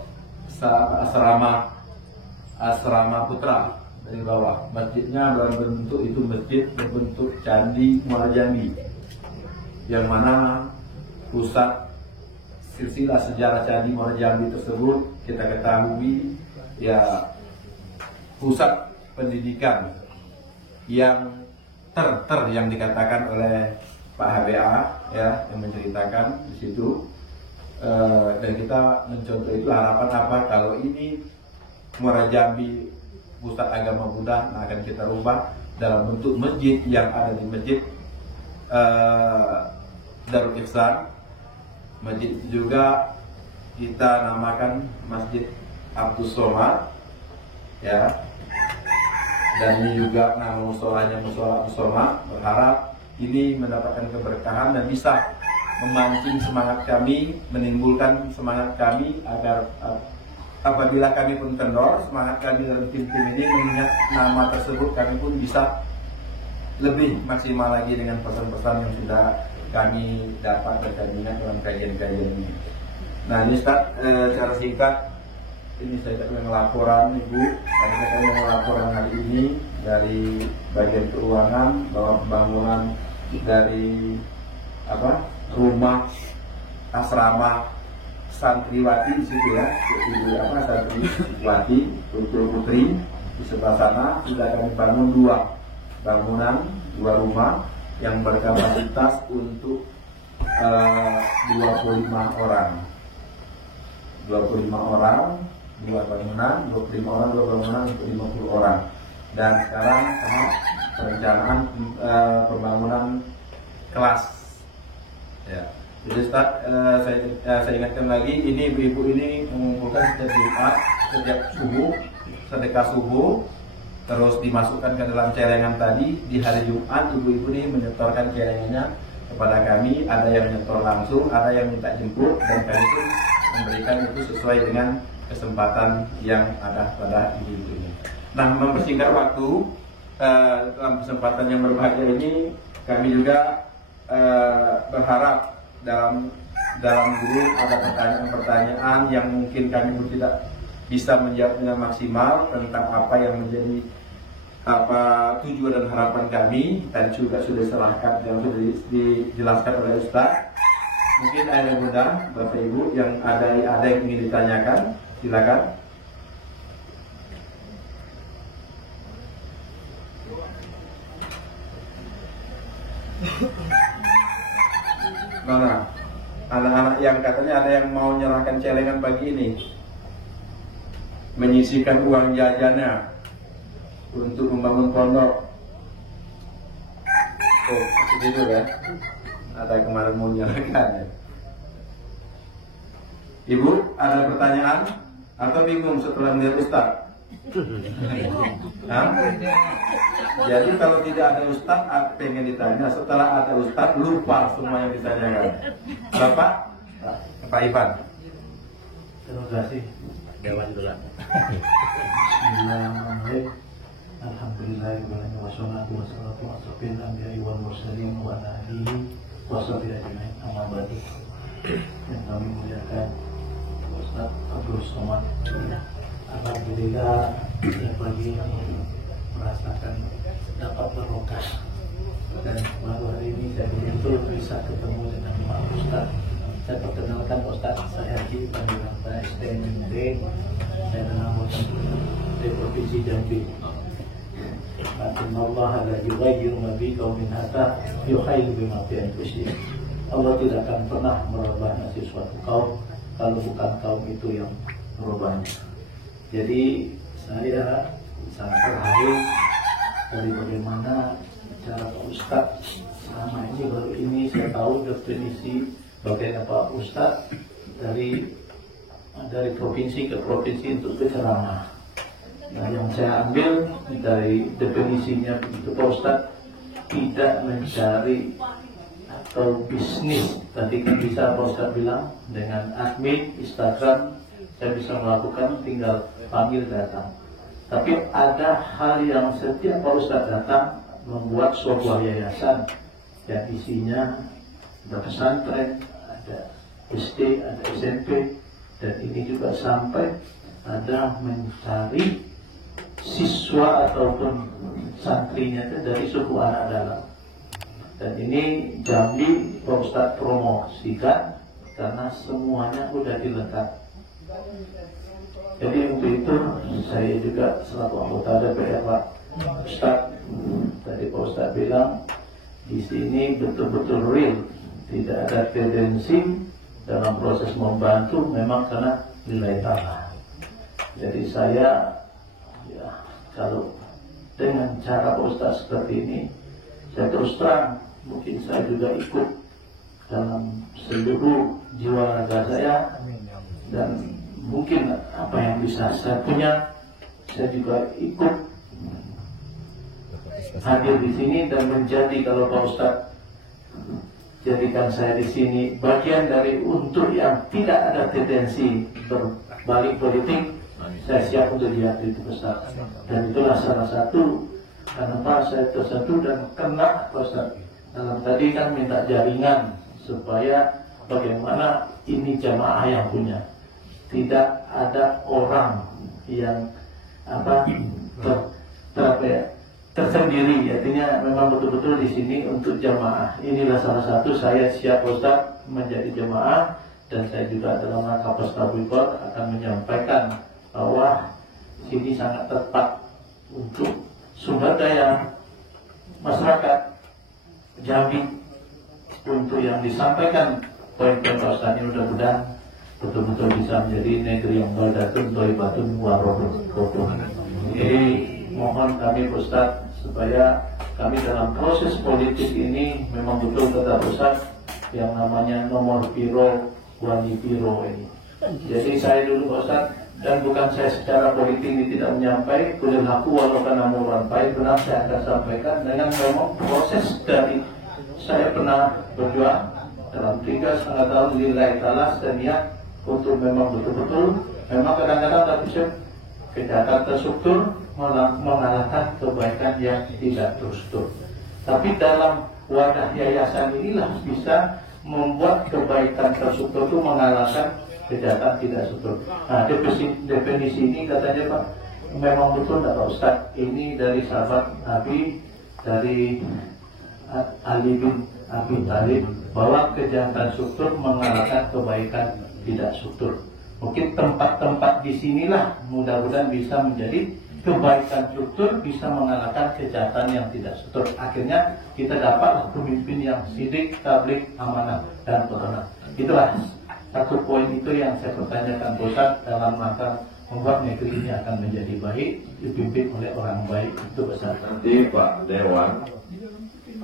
asrama putra. Dari bawah, masjidnya dalam bentuk itu masjid berbentuk candi Muara Jambi, yang mana pusat silsilah sejarah candi Muara Jambi tersebut kita ketahui ya pusat pendidikan yang yang dikatakan oleh Pak HBA ya, yang menceritakan di situ dan kita mencontoh itu. Harapan apa kalau ini Muara Jambi pusat agama Buddha, nah akan kita rubah dalam bentuk masjid yang ada di Masjid Darul Ihsan. Masjid juga kita namakan Masjid Abdul Somad ya, dan ini juga nama musolanya Musola Abdul Somad. Berharap ini mendapatkan keberkahan dan bisa memancing semangat kami, menimbulkan semangat kami agar apabila kami pun kendor, semangat kami dalam tim-tim ini mengingat nama tersebut, kami pun bisa lebih maksimal lagi dengan pesan-pesan yang sudah kami dapat dan kami ingat dalam kajian-kajian ini. Nah, ini Ustaz, cara singkat ini saya dengan laporan Ibu. Akhirnya saya melaporkan hari ini dari bagian keuangan bahwa pembangunan dari rumah asrama santriwati di situ ya, santriwati putri di sebelah sana sudah kami bangun dua rumah yang berkapasitas untuk 25 orang, dua bangunan untuk 50 orang. Dan sekarang perencanaan pembangunan kelas. Ya. Jadi Ustaz, saya ingatkan lagi, ini ibu-ibu ini mengumpulkan setiap Jumat, setiap subuh, sedekah subuh, terus dimasukkan ke dalam celengan tadi. Di hari Jumat ibu-ibu ini menyetorkan celengannya kepada kami. Ada yang menyetor langsung, ada yang minta jemput, dan kami pun memberikan itu sesuai dengan kesempatan yang ada pada ibu-ibu ini. Nah, mempersingkat waktu, dalam kesempatan yang berbahagia ini kami juga berharap dalam grup ada pertanyaan-pertanyaan yang mungkin kami tidak bisa menjawab dengan maksimal tentang apa yang menjadi tujuan dan harapan kami. Tadi juga sudah diserahkan dan sudah dijelaskan oleh Ustaz. Mungkin ayah bunda, bapak ibu yang ada yang ingin ditanyakan, silakan. Mana anak-anak yang katanya ada yang mau menyerahkan celengan pagi ini, menyisihkan uang jajannya untuk membangun pondok. Oh, itu ya. Ada kemarin mau menyerahkan ya. Ibu, ada pertanyaan atau bingung setelah melihat Ustaz? Jadi kalau tidak ada Ustaz, pengen ditanya. Setelah ada Ustaz, lupa semua yang ditanyakan. Bapak, Pak Ivan. Terima kasih. Dewan dulu. Bismillahirrahmanirrahim. Alhamdulillahirrahmanirrahim. Wassalatu wassalamu ala asyrofil anbiya'i wal mursalin wa ala alihi wa sahbihi ajma'in. Amma ba'du. Yang kami muliakan Ustaz Abdul Somad. Alhamdulillah saya pagi ini merasakan dapat berokah, dan baru hari ini saya betul bisa ketemu dengan Pak Ustaz. Saya perkenalkan Ustaz, saya Haji panggilan Pak STMD, saya anggota di Provinsi Jambi. Allah la yughayyiru ma bi qaumin hatta yughayyiru bima fi anfusihim. Allah tidak akan pernah merubah nasib suatu kaum kalau bukan kaum itu yang merubahnya. Jadi saya sangat terharu dari bagaimana cara Pak Ustadz selama ini. Baru ini saya tahu definisi bagaimana Pak Ustadz dari provinsi ke provinsi untuk berceramah. Nah, yang saya ambil dari definisinya itu Pak Ustadz tidak mencari atau bisnis. Tadi kan bisa Pak Ustadz bilang dengan admin Instagram saya bisa melakukan, tinggal panggil datang. Tapi ada hal yang setiap Pak Ustadz datang membuat sebuah yayasan yang isinya ada pesantren, ada SD, ada SMP, dan ini juga sampai ada mencari siswa ataupun santrinya dari suku anak dalam. Dan ini Jambi Pak Ustadz promosikan karena semuanya udah dilengkapi. Jadi untuk itu saya juga selaku anggota DPR Pak Ustadz, tadi Pak Ustadz bilang di sini betul-betul real, tidak ada tendensi dalam proses membantu, memang karena nilai tambah. Jadi saya ya kalau dengan cara Pak Ustadz seperti ini, saya terus terang mungkin saya juga ikut dalam seluruh jiwa raga saya, dan mungkin apa yang bisa saya punya, saya juga ikut hadir di sini dan menjadi, kalau Pak Ustadz jadikan saya di sini bagian dari untuk yang tidak ada tendensi berbalik politik, saya siap untuk dihadiri itu Ustadz. Dan itulah salah satu kenapa saya tersentuh dan kena Pak Ustadz. Dalam tadi kan minta jaringan supaya bagaimana ini jamaah yang punya. Tidak ada orang yang tersendiri, artinya memang betul-betul di sini untuk jamaah. Inilah salah satu saya siap Ustaz menjadi jamaah, dan saya juga dalam rangka Postabikor akan menyampaikan bahwa sini sangat tepat untuk sumber daya masyarakat Jambi. Untuk yang disampaikan poin-poin Pak Ustaz ini mudah-mudahan betul-betul bisa menjadi negeri yang baldatun thayyibatun warahmatullahi. Jadi mohon kami Pak Ustaz supaya kami dalam proses politik ini memang betul kata Ustaz yang namanya nomor piro wani piro ini. Jadi saya dulu Pak Ustaz, dan bukan saya secara politik ini tidak menyampaikan, kulil haku walau kana murran pahit, benar saya akan sampaikan dengan memang proses dari saya pernah berjuang dalam 3,5 tahun lillahi ta'ala dan niat untuk memang betul-betul memang kadang-kadang tapi kejahatan terstruktur mengalahkan kebaikan yang tidak terstruktur. Tapi dalam wadah yayasan inilah bisa membuat kebaikan terstruktur itu mengalahkan kejahatan tidak struktur. Nah, definisi ini katanya Pak, memang betul tidak Pak Ustaz? Ini dari sahabat Nabi, dari Ali bin Abi Thalib, bahwa kejahatan struktur mengalahkan kebaikan tidak struktur. Mungkin tempat-tempat di sinilah mudah-mudahan bisa menjadi kebaikan struktur bisa mengalahkan kejahatan yang tidak struktur. Akhirnya kita dapat pemimpin yang sidik, tablik, amanah dan peternak. Itulah satu poin itu yang saya pertanyakan Ustaz dalam rangka membuat negeri ini akan menjadi baik dipimpin oleh orang baik. Itu besar. Nanti Pak Dewan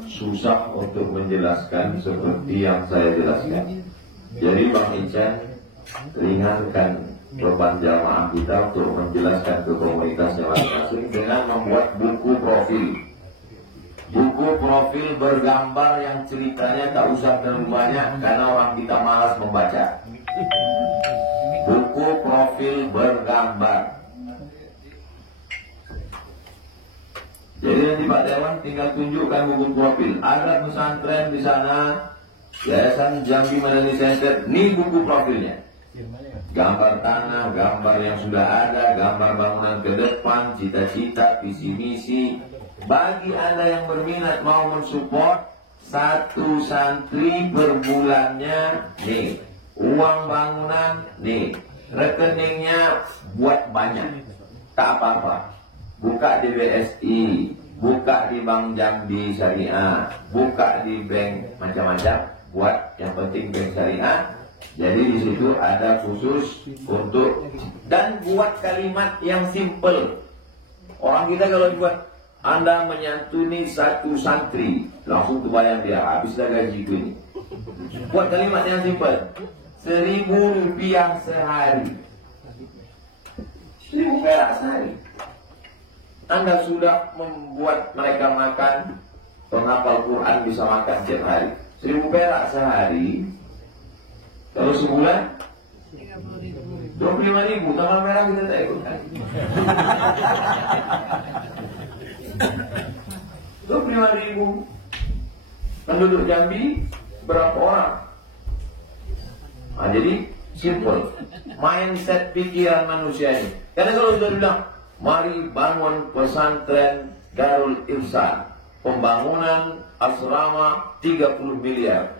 susah untuk menjelaskan seperti yang saya jelaskan. Jadi Bang Ican ringankan beban jamaah kita untuk menjelaskan ke komunitasnya masing-masing dengan membuat buku profil. Buku profil bergambar yang ceritanya tak usah terlalu banyak karena orang kita malas membaca. Buku profil bergambar. Jadi nanti Pak Dewan tinggal tunjukkan buku profil. Ada pesantren di sana, Yayasan Jambi Madani Center. Ini buku profilnya. Gambar tanah, gambar yang sudah ada, gambar bangunan ke depan, cita-cita, visi misi. Bagi Anda yang berminat mau mensupport, satu santri per bulannya, nih, uang bangunan, nih, rekeningnya buat banyak, tak apa-apa. Buka di BSI, buka di Bank Jambi Syariah, buka di bank macam-macam, buat yang penting bank syariah. Jadi di situ ada khusus untuk, dan buat kalimat yang simple. Orang kita kalau dibuat, Anda menyantuni satu santri, langsung kebayang dia habislah gajiku ini. Buat kalimat yang simple, 1.000 rupiah sehari, 1.000 perak sehari. Anda sudah membuat mereka makan, penghafal Quran bisa makan setiap hari. 1.000 perak sehari. Kalau sebulan 25.000, tanggal merah kita tak ikutkan. 25.000. Penduduk Jambi berapa orang? Nah, jadi simple mindset pikiran manusia ini. Karena kalau sudah bilang, mari bangun pesantren Darul Irsan, pembangunan asrama 30 miliar.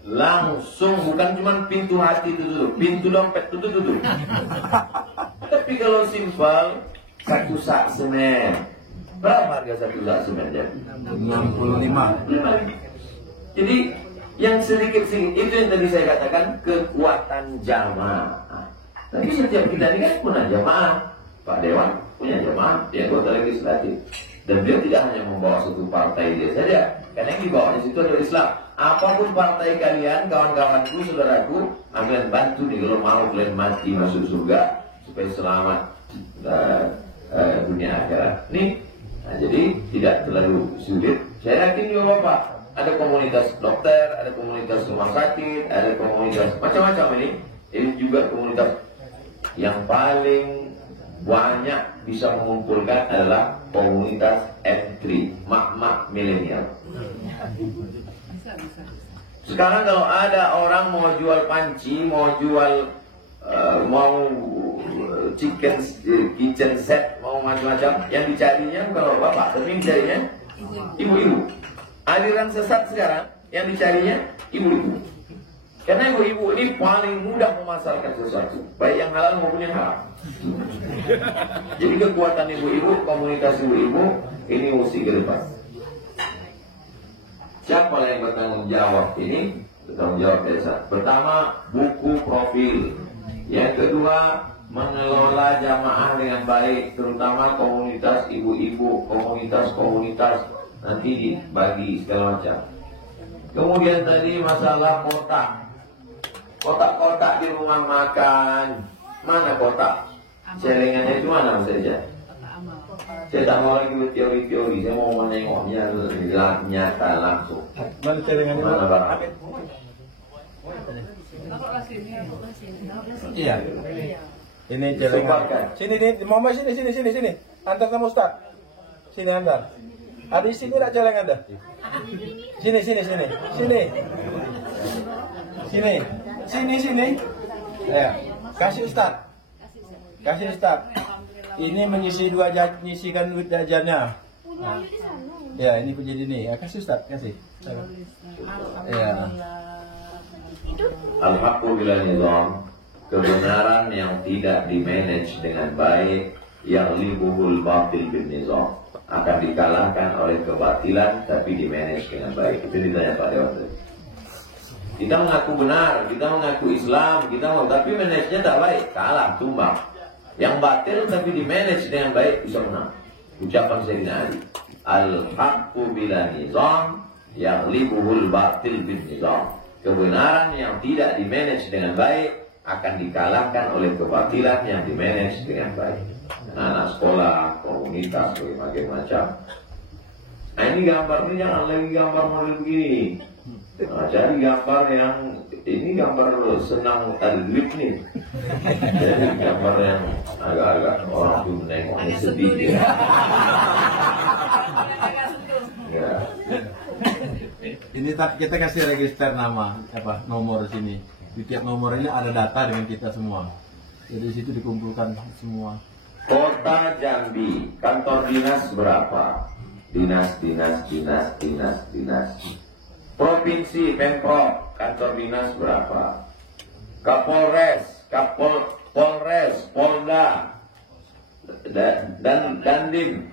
Langsung, bukan cuma pintu hati itu tutup, pintu dompet itu tutup. Tapi kalau simpel, satu sak semen. Berapa harga satu sak semen? 65. Jadi yang sedikit-sedikit itu yang tadi saya katakan kekuatan jamaah. Tapi setiap kita ini kan punya jamaah. Pak Dewan punya jamaah, dia anggota legislatif. Dan dia tidak hanya membawa satu partai dia saja, karena yang dibawanya situ adalah Islam. Apapun partai kalian, kawan-kawanku, saudaraku, kalian bantu nih kalau mau kalian mati masuk surga supaya selamat dunia akhirat. Nih, nah, jadi tidak terlalu sulit. Saya yakin juga Bapak, ada komunitas dokter, ada komunitas rumah sakit, ada komunitas macam-macam ini. Ini juga komunitas yang paling banyak bisa mengumpulkan adalah komunitas M3, mak-mak milenial. Sekarang kalau ada orang mau jual panci, mau jual mau kitchen set, mau macam-macam, yang dicarinya bukan bapak, tapi yang dicarinya ibu-ibu. Aliran sesat sekarang yang dicarinya ibu-ibu. Karena ibu-ibu ini paling mudah memasarkan sesuatu, baik yang halal maupun yang haram. Jadi kekuatan ibu-ibu, komunitas ibu-ibu ini mesti ke depan. Siapa yang bertanggung jawab ini? Bertanggung jawab desa. Pertama, buku profil. Yang kedua, mengelola jamaah dengan baik, terutama komunitas ibu-ibu, komunitas-komunitas nanti dibagi segala macam. Kemudian tadi masalah kotak-kotak di rumah makan. Mana kotak? Celengannya itu mana saja? Saya tak mau lagi berteori-teori, saya mau menengoknya nyata langsung. Mana celengannya? Mana barang? Iya. Ini celengan. Sini, Mama sini. Antar sama Ustaz. Sini antar. Ada di sini tak celengan dah? Sini. Ya, kasih Ustaz. Ini menyisikan duit jajannya. Ya, ini punya ini. Ya, kasih Ustaz, kasih. Ya. Al-haqqu bila nizam, kebenaran yang tidak dimanage dengan baik, yang libuhul batil bin nizam, akan dikalahkan oleh kebatilan tapi dimanage dengan baik. Itu ditanya Pak Dewan tadi. Kita mengaku benar, kita mengaku Islam, tapi manage-nya tak baik, kalah, tumbang. Yang batil tapi dimanage dengan baik bisa menang. Ucapan Sayyidina Ali, al-haqqu bila nizam, yang libuhul batil bin nizam. Kebenaran yang tidak dimanage dengan baik akan dikalahkan oleh kebatilan yang dimanage dengan baik. Anak sekolah, komunitas, berbagai macam. Nah ini gambar ini jangan lagi gambar model begini. Nah, jadi gambar yang ini gambar senang adlib nih. Jadi gambar yang agak-agak orang tuh menengoknya sedih. Ya. Ini kita kasih register nama, nomor sini. Di tiap nomor ini ada data dengan kita semua. Jadi di situ dikumpulkan semua. Kota Jambi, kantor dinas berapa? Dinas. Provinsi, Pemprov, kantor dinas berapa? Kapolres, Polda, dan Dandim,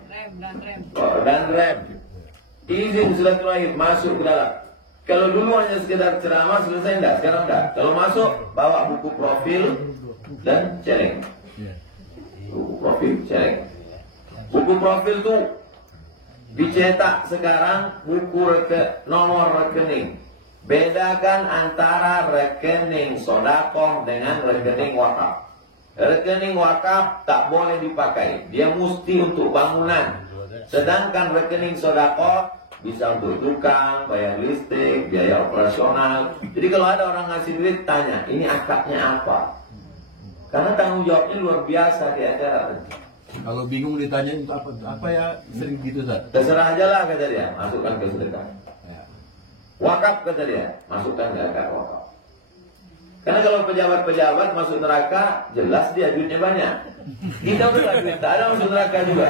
dan Rem. Izin silaturahim masuk ke dalam. Kalau dulu hanya sekedar ceramah selesai enggak? Sekarang enggak. Kalau masuk bawa buku profil dan celeng. Buku profil, celeng. Buku profil tuh dicetak sekarang buku nomor rekening. Bedakan antara rekening sodakoh dengan rekening wakaf. Rekening wakaf tak boleh dipakai. Dia mesti untuk bangunan. Sedangkan rekening sodakoh bisa untuk tukang, bayar listrik, biaya operasional. Jadi kalau ada orang ngasih duit, tanya, ini akadnya apa? Karena tanggung jawabnya luar biasa di acara. Kalau bingung ditanya itu apa ya, sering gitu Ustaz. Terserah aja lah kata dia, masukkan ke sedekah. Wakaf kata dia, masukkan ke akad wakaf. Karena kalau pejabat-pejabat masuk neraka, jelas dia duitnya banyak. Kita udah duit, tak ada masuk neraka juga.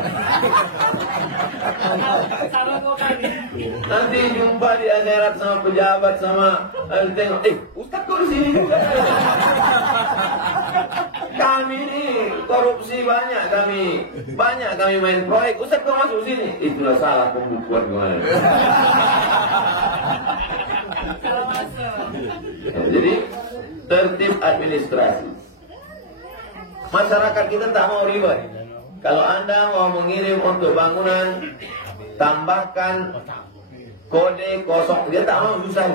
Nanti jumpa di akhirat sama pejabat sama tengok, Ustaz kok di sini juga? Kami ini korupsi banyak kami main proyek. Ustaz kok masuk sini? Itulah salah pembukuan kemarin. Jadi tertib administrasi. Masyarakat kita tak mau ribet. Kalau Anda mau mengirim untuk bangunan, tambahkan kode kosong. Dia tak mau susah.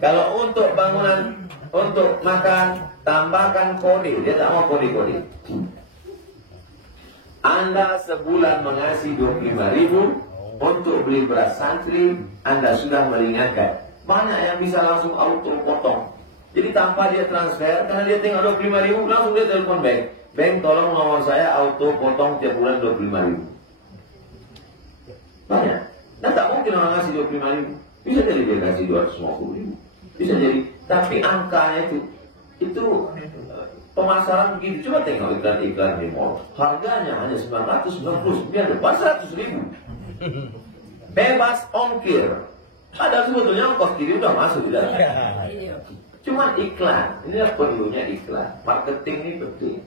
Kalau untuk bangunan, untuk makan, tambahkan kode. Dia tak mau kode-kode. Anda sebulan mengasih 25.000 untuk beli beras santri, Anda sudah meringankan. Banyak yang bisa langsung auto potong. Jadi tanpa dia transfer, karena dia tengok 25.000, langsung dia telepon bank. Bank tolong nomor saya auto potong tiap bulan 25.000. Banyak. Dan tak mungkin orang ngasih 25.000. Bisa jadi dia kasih 250.000. Bisa jadi. Tapi angkanya itu pemasaran begitu. Coba tengok iklan-iklan di mall. Harganya hanya 999, 400.000. Bebas ongkir. Padahal sebetulnya ongkos kiri udah masuk di dalam. Cuma iklan, ini perlunya iklan. Marketing ini penting.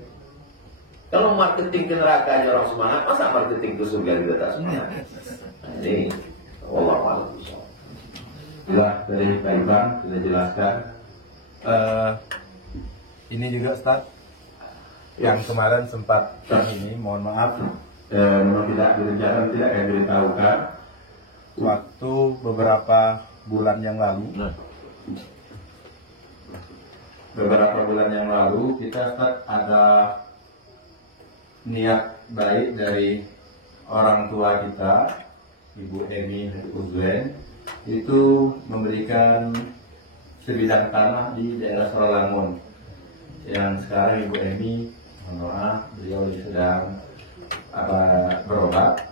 Kalau marketing ke neraka aja orang semangat, masa marketing ke surga juga tak semangat? Nah, ini Allah malam. Ya, dari Pak Ivan sudah jelaskan. Ini juga Ustaz, yang kemarin sempat ini, mohon maaf, memang tidak direncanakan, tidak akan diberitahukan. Waktu beberapa bulan yang lalu, kita Ustaz ada niat baik dari orang tua kita, Ibu Emi Uzwen, itu memberikan sebidang tanah di daerah Sorolangun. Yang sekarang Ibu Emi, mohon maaf, beliau sedang berobat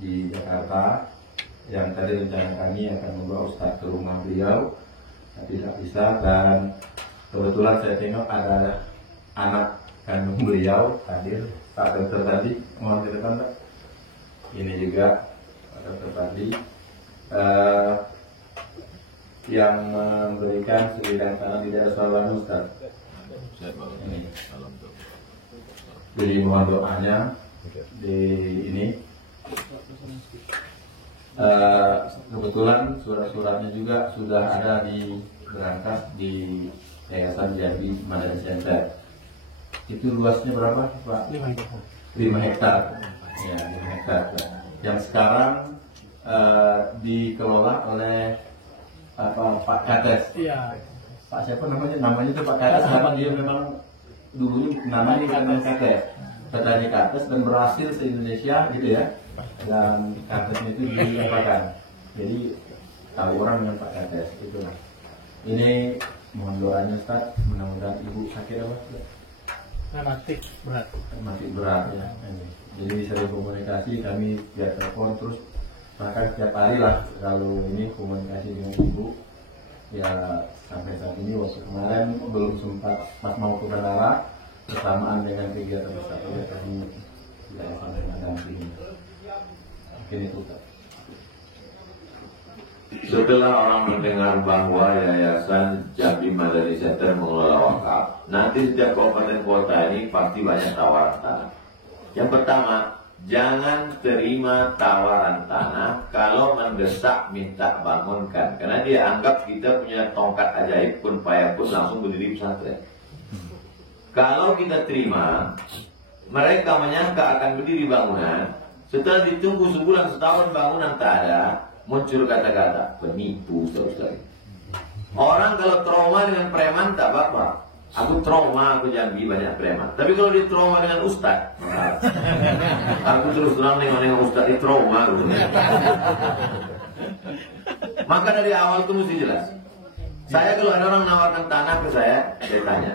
di Jakarta. Yang tadi rencana kami akan membawa Ustaz ke rumah beliau, tapi tidak bisa. Dan kebetulan saya tengok ada anak kandung beliau hadir, Pak Dokter tadi, mohon direkam Pak. Ini juga Pak Dokter tadi yang memberikan sebidang tanah di daerah Sorolangun Ustaz. Ini. Jadi mohon doanya di ini. Kebetulan surat-suratnya juga sudah ada di berangkas di Yayasan Jambi Madani Center. Itu luasnya berapa Pak? 5 hektar. Ya, 5 hektar. Yang sekarang dikelola oleh Pak Kades. Iya. Pak siapa namanya? Namanya itu Pak Kades. Karena dia memang dulunya namanya Kades Kades. Petani Kades dan berhasil se Indonesia gitu ya. Dan Kades itu diapakan. Jadi tahu orang dengan Pak Kades itu. Ini mohon doanya Ustaz, mudah-mudahan Ibu sakit apa? Rematik berat ya. Jadi sering komunikasi, kami via telepon terus bahkan setiap hari lah kalau ini komunikasi dengan Ibu. Ya sampai saat ini waktu kemarin belum sempat pas mau ke bandara bersamaan dengan kegiatan besar ya kami tidak sampai mendampingi. Mungkin itu Pak. Setelah orang mendengar bahwa Yayasan Jambi Madani Center mengelola wakaf, nanti setiap kabupaten kota ini pasti banyak tawaran tanah. Yang pertama, jangan terima tawaran tanah kalau mendesak minta bangunkan, karena dia anggap kita punya tongkat ajaib pun payah pun langsung berdiri pesantren. Kalau kita terima, mereka menyangka akan berdiri bangunan, setelah ditunggu sebulan setahun bangunan tak ada, muncul kata-kata penipu Ustaz. Orang kalau trauma dengan preman tak apa-apa. Aku trauma, aku Jambi banyak preman. Tapi kalau dia trauma dengan Ustaz, aku terus terang nengok Ustaz di trauma. Maka dari awal itu mesti jelas. Saya kalau ada orang nawarkan tanah ke saya tanya,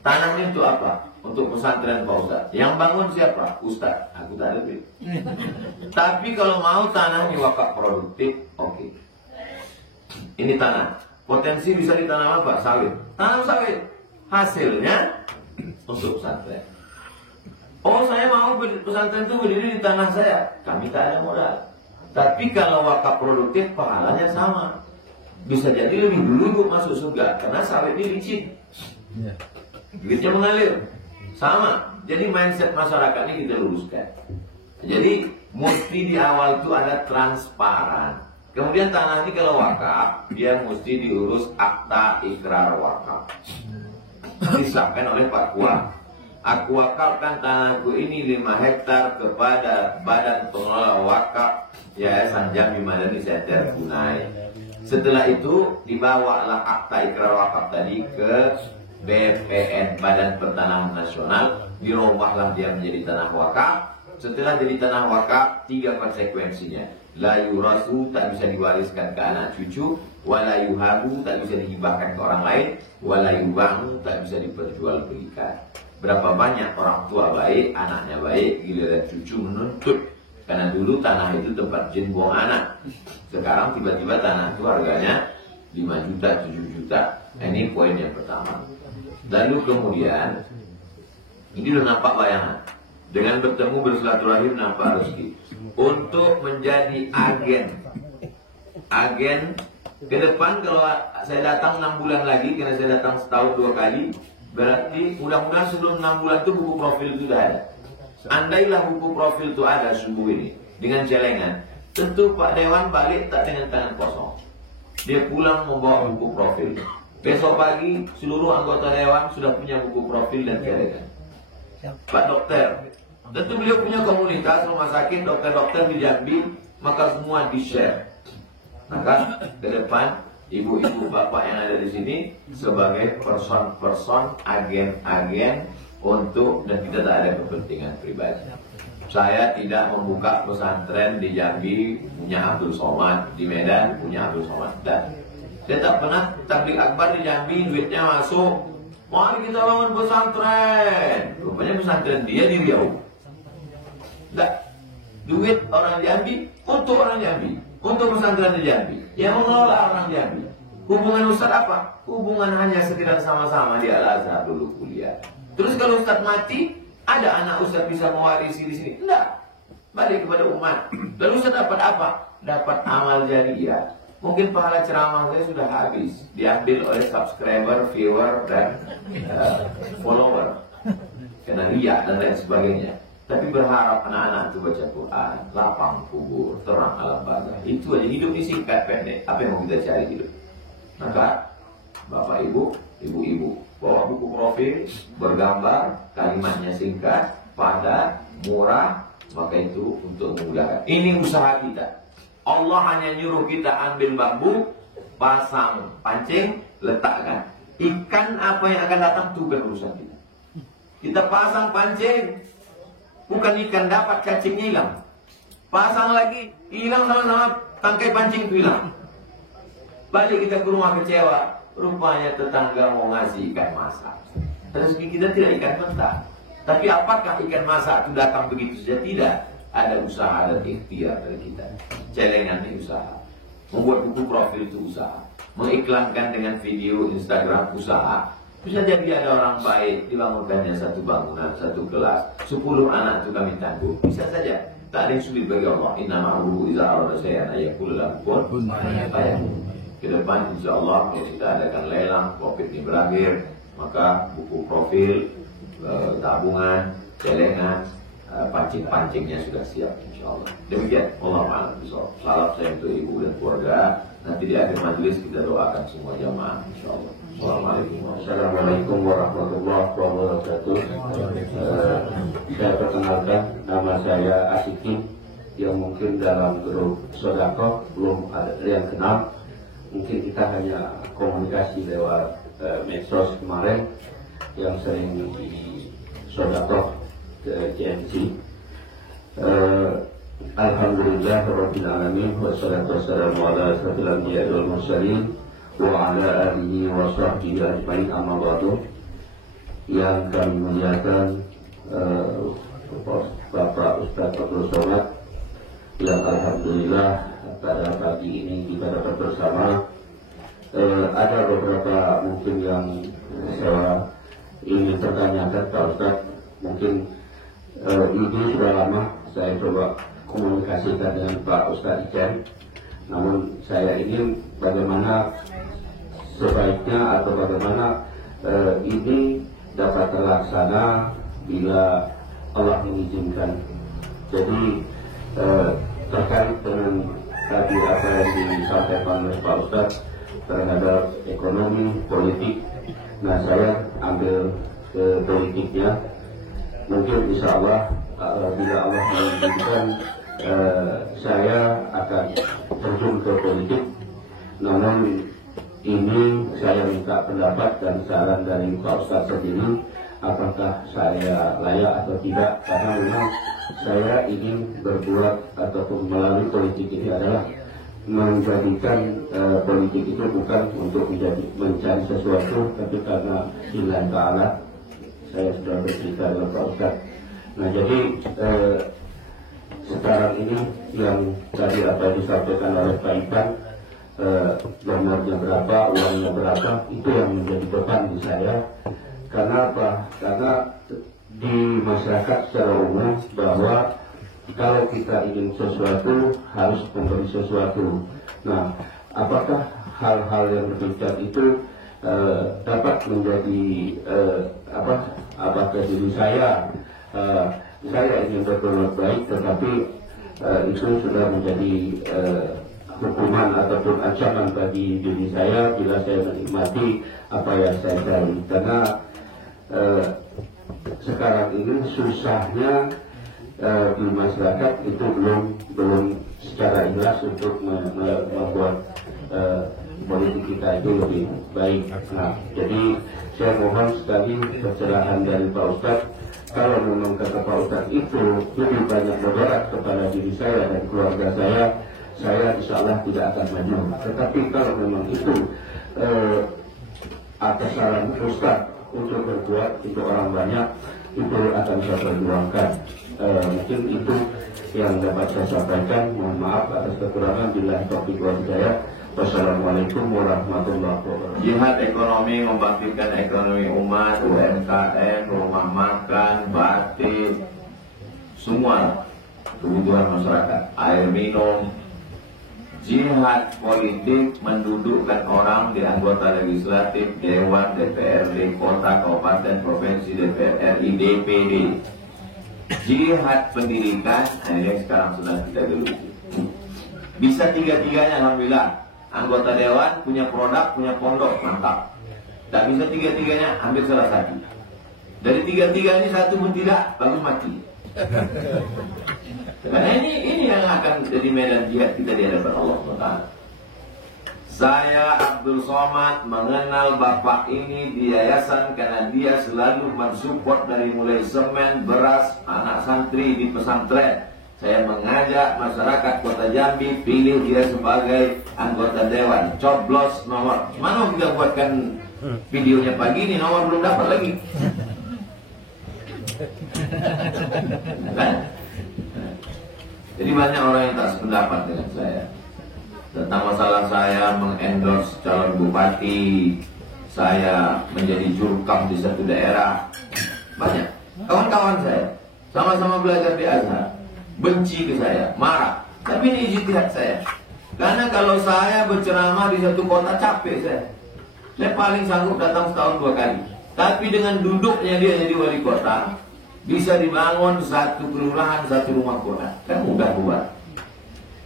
tanahnya untuk apa? Untuk pesantren Pak Ustaz. Yang bangun siapa? Ustaz. Aku tak ada duit. Tapi kalau mau tanah di wakaf produktif, oke. Ini tanah. Potensi bisa ditanam apa? Sawit. Tanam sawit. Hasilnya untuk pesantren. Oh, saya mau pesantren itu berdiri di tanah saya. Kami tak ada modal. Tapi kalau wakaf produktif pahalanya sama. Bisa jadi lebih dulu masuk surga karena sawit ini licin. Duitnya mengalir. Sama. Jadi mindset masyarakat ini kita luruskan. Jadi mesti di awal itu ada transparan. Kemudian tanah ini kalau wakaf, dia mesti diurus akta ikrar wakaf. Disahkan oleh Pak Kua. Aku wakafkan tanahku ini 5 hektar kepada Badan Pengelola Wakaf Yayasan Jambi Madani Center Bunai. Setelah itu dibawalah akta ikrar wakaf tadi ke BPN Badan Pertanahan Nasional, dirubahlah dia menjadi tanah wakaf. Setelah jadi tanah wakaf, 3 konsekuensinya. La yurasu, tak bisa diwariskan ke anak cucu. Wala yuhabu, tak bisa dihibahkan ke orang lain. Wala yubahu, tak bisa diperjualbelikan. Berapa banyak orang tua baik, anaknya baik, giliran cucu menuntut. Karena dulu tanah itu tempat jin buang anak. Sekarang tiba-tiba tanah itu harganya 5 juta, 7 juta. Ini poin yang pertama. Lalu kemudian ini udah nampak bayangan. Dengan bertemu bersilaturahim nampak rezeki. Untuk menjadi agen Ke depan kalau saya datang 6 bulan lagi, karena saya datang setahun 2 kali, berarti mudah-mudahan sebelum 6 bulan itu buku profil itu sudah ada. Andailah buku profil itu ada subuh ini dengan celengan, tentu Pak Dewan balik tak dengan tangan kosong. Dia pulang membawa buku profil. Besok pagi seluruh anggota Dewan sudah punya buku profil dan celengan. Pak Dokter, tentu beliau punya komunitas rumah sakit dokter-dokter di Jambi, maka semua di-share. Maka ke depan ibu-ibu bapak yang ada di sini sebagai person-person, agen-agen untuk, dan kita tak ada kepentingan pribadi. Saya tidak membuka pesantren di Jambi punya Abdul Somad, di Medan punya Abdul Somad. Dan saya tak pernah tabligh akbar di Jambi, duitnya masuk, mari kita bangun pesantren. Rupanya pesantren dia di Riau. Enggak, duit orang Jambi untuk orang Jambi, untuk pesantren di Jambi, yang mengelola orang Jambi. Hubungan Ustaz apa? Hubungan hanya sekedar sama-sama di Al-Azhar dulu kuliah. Terus kalau Ustaz mati, ada anak Ustaz bisa mewarisi di sini? Enggak. Balik kepada umat. Lalu Ustaz dapat apa? Dapat amal jariah. Mungkin pahala ceramah saya sudah habis, diambil oleh subscriber, viewer, dan follower, karena riya dan lain sebagainya. Tapi berharap anak-anak itu baca Quran, lapang kubur, terang alam barzah. Itu aja, hidup ini singkat pendek. Apa yang mau kita cari hidup? Maka Bapak Ibu, Ibu-ibu, bawa buku profil, bergambar, kalimatnya singkat, padat, murah, maka itu untuk memudahkan. Ini usaha kita. Allah hanya nyuruh kita ambil bambu, pasang pancing, letakkan. Ikan apa yang akan datang itu bukan urusan kita. Kita pasang pancing, bukan ikan dapat, cacingnya hilang. Pasang lagi, hilang sama-sama, tangkai pancing itu hilang. Balik kita ke rumah kecewa, rupanya tetangga mau ngasih ikan masak. Rezeki kita tidak ikan mentah. Tapi apakah ikan masak itu datang begitu saja? Tidak. Ada usaha dan ikhtiar dari kita. Celengan ini usaha. Membuat buku profil itu usaha. Mengiklankan dengan video Instagram usaha. Bisa jadi ada orang baik, dibangunkannya satu bangunan, satu kelas, 10 anak itu kami tangguh. Bisa saja. Tak ada yang sulit bagi Allah. Inna ma'ruhu iza arada syai'an ayakul lahu kun fayakun. Ke depan insya Allah kalau kita adakan lelang, Covid ini berakhir, maka buku profil, tabungan, celengan, pancing-pancingnya sudah siap insya Allah. Demikian, Allah a'lam bishawab. Salam saya untuk ibu dan keluarga. Nanti di akhir majelis kita doakan semua jamaah insya Allah. Assalamualaikum warahmatullahi wabarakatuh. Saya perkenalkan, nama saya Asikin, yang mungkin dalam grup Sodako belum ada yang kenal. Mungkin kita hanya komunikasi lewat medsos kemarin yang sering di Sodako ke JNC. Alhamdulillah Rabbil Alamin, wassalatu wassalamu ala asyrafil anbiya'i wal mursalin wa ala alihi wa sahbihi ajma'in, amma ba'du. Yang kami muliakan Bapak Ustaz Abdul Somad, yang alhamdulillah pada pagi ini kita dapat bersama. Ada beberapa mungkin yang saya ingin pertanyakan Pak Ustaz. Mungkin ini sudah lama saya coba komunikasikan dengan Pak Ustaz Ijen. Namun saya ingin bagaimana sebaiknya atau bagaimana ini dapat terlaksana bila Allah mengizinkan. Jadi terkait dengan tadi apa yang disampaikan oleh Pak Ustadz terhadap ekonomi, politik. Nah, saya ambil ke politiknya. Mungkin insya Allah bila Allah mengizinkan saya akan terjun ke politik. Namun ini saya minta pendapat dan saran dari Pak Ustadz sendiri, apakah saya layak atau tidak, karena memang saya ingin berbuat ataupun melalui politik ini adalah menjadikan politik itu bukan untuk mencari sesuatu, tapi karena lillahi ta'ala. Saya sudah bercerita dengan Pak Ustadz. Nah, jadi sekarang ini yang tadi apa yang disampaikan oleh Pak Ipan, nomornya berapa, uangnya berapa, itu yang menjadi beban di saya. Karena apa? Karena di masyarakat secara umum bahwa kalau kita ingin sesuatu harus memberi sesuatu. Nah, apakah hal-hal yang demikian itu dapat menjadi apakah diri saya ingin berbuat baik, tetapi itu sudah menjadi hukuman ataupun ancaman bagi diri saya bila saya menikmati apa yang saya cari. Karena sekarang ini susahnya di masyarakat itu belum secara ikhlas untuk membuat politik kita itu lebih baik. Nah, jadi saya mohon sekali pencerahan dari Pak Ustadz. Kalau memang kata Pak Ustadz itu lebih banyak mudarat kepada diri saya dan keluarga saya insya Allah tidak akan maju. Tetapi kalau memang itu atas saran Ustadz untuk berbuat untuk orang banyak, itu akan saya perjuangkan. Mungkin itu yang dapat saya sampaikan. Mohon maaf atas kekurangan. Bila taufiq wal hidayah. Wassalamualaikum warahmatullahi wabarakatuh. Jihad ekonomi, membangkitkan ekonomi umat, UMKM, rumah makan, batik, semua kebutuhan masyarakat, air minum. Jihad politik, mendudukkan orang di anggota legislatif, dewan, DPRD, kota, kabupaten, provinsi, DPR RI, DPD. Jihad pendidikan, ini sekarang sudah kita geluti. Bisa tiga-tiganya, alhamdulillah. Anggota dewan punya produk, punya pondok, mantap. Tak bisa tiga-tiganya, ambil salah satu. Dari tiga-tiga ini satu pun tidak, bagus mati. Karena ini yang akan jadi medan jihad kita di hadapan Allah SWT. Saya Abdul Somad mengenal bapak ini di yayasan karena dia selalu mensupport dari mulai semen, beras, anak santri di pesantren. Saya mengajak masyarakat Kota Jambi pilih dia sebagai anggota dewan. Coblos nomor. Mana kita buatkan videonya pagi ini, nomor belum dapat lagi. Kan? Jadi banyak orang yang tak sependapat dengan saya tentang masalah saya mengendorse calon bupati, saya menjadi jurkam di satu daerah. Banyak kawan-kawan saya sama-sama belajar di Azhar, benci ke saya, marah. Tapi ini ijtihad saya. Karena kalau saya berceramah di satu kota capek saya. Saya paling sanggup datang setahun 2 kali. Tapi dengan duduknya dia jadi wali kota, bisa dibangun satu kelurahan, satu rumah Quran. Kan mudah buat.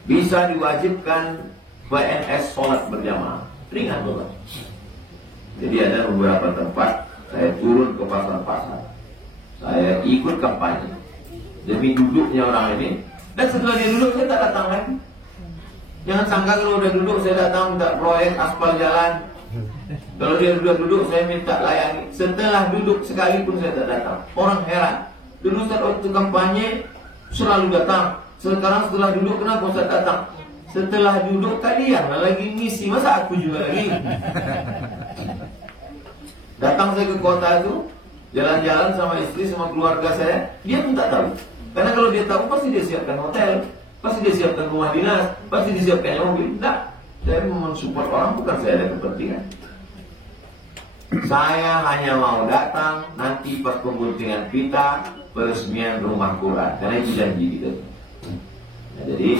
Bisa diwajibkan PNS sholat berjamaah. Ringan banget. Jadi ada beberapa tempat saya turun ke pasar-pasar. Saya ikut kampanye demi duduknya orang ini. Dan setelah dia duduk saya tak datang lagi. Jangan sangka kalau udah duduk saya datang minta proyek aspal jalan. Kalau dia sudah duduk saya minta layani. Setelah duduk sekalipun saya tak datang. Orang heran. Dulu saat waktu kampanye selalu datang. Sekarang setelah duduk kenapa saya datang? Setelah duduk kalian lagi ngisi, masa aku juga lagi? Datang saya ke kota itu, jalan-jalan sama istri sama keluarga saya, dia pun tak tahu. Karena kalau dia tahu pasti dia siapkan hotel, pasti dia siapkan rumah dinas, pasti dia siapkan mobil. Tidak, saya mau mensupport orang, bukan saya ada kepentingan. Saya hanya mau datang nanti pas pembuntingan kita peresmian rumah Quran, karena itu janji kita. Nah, jadi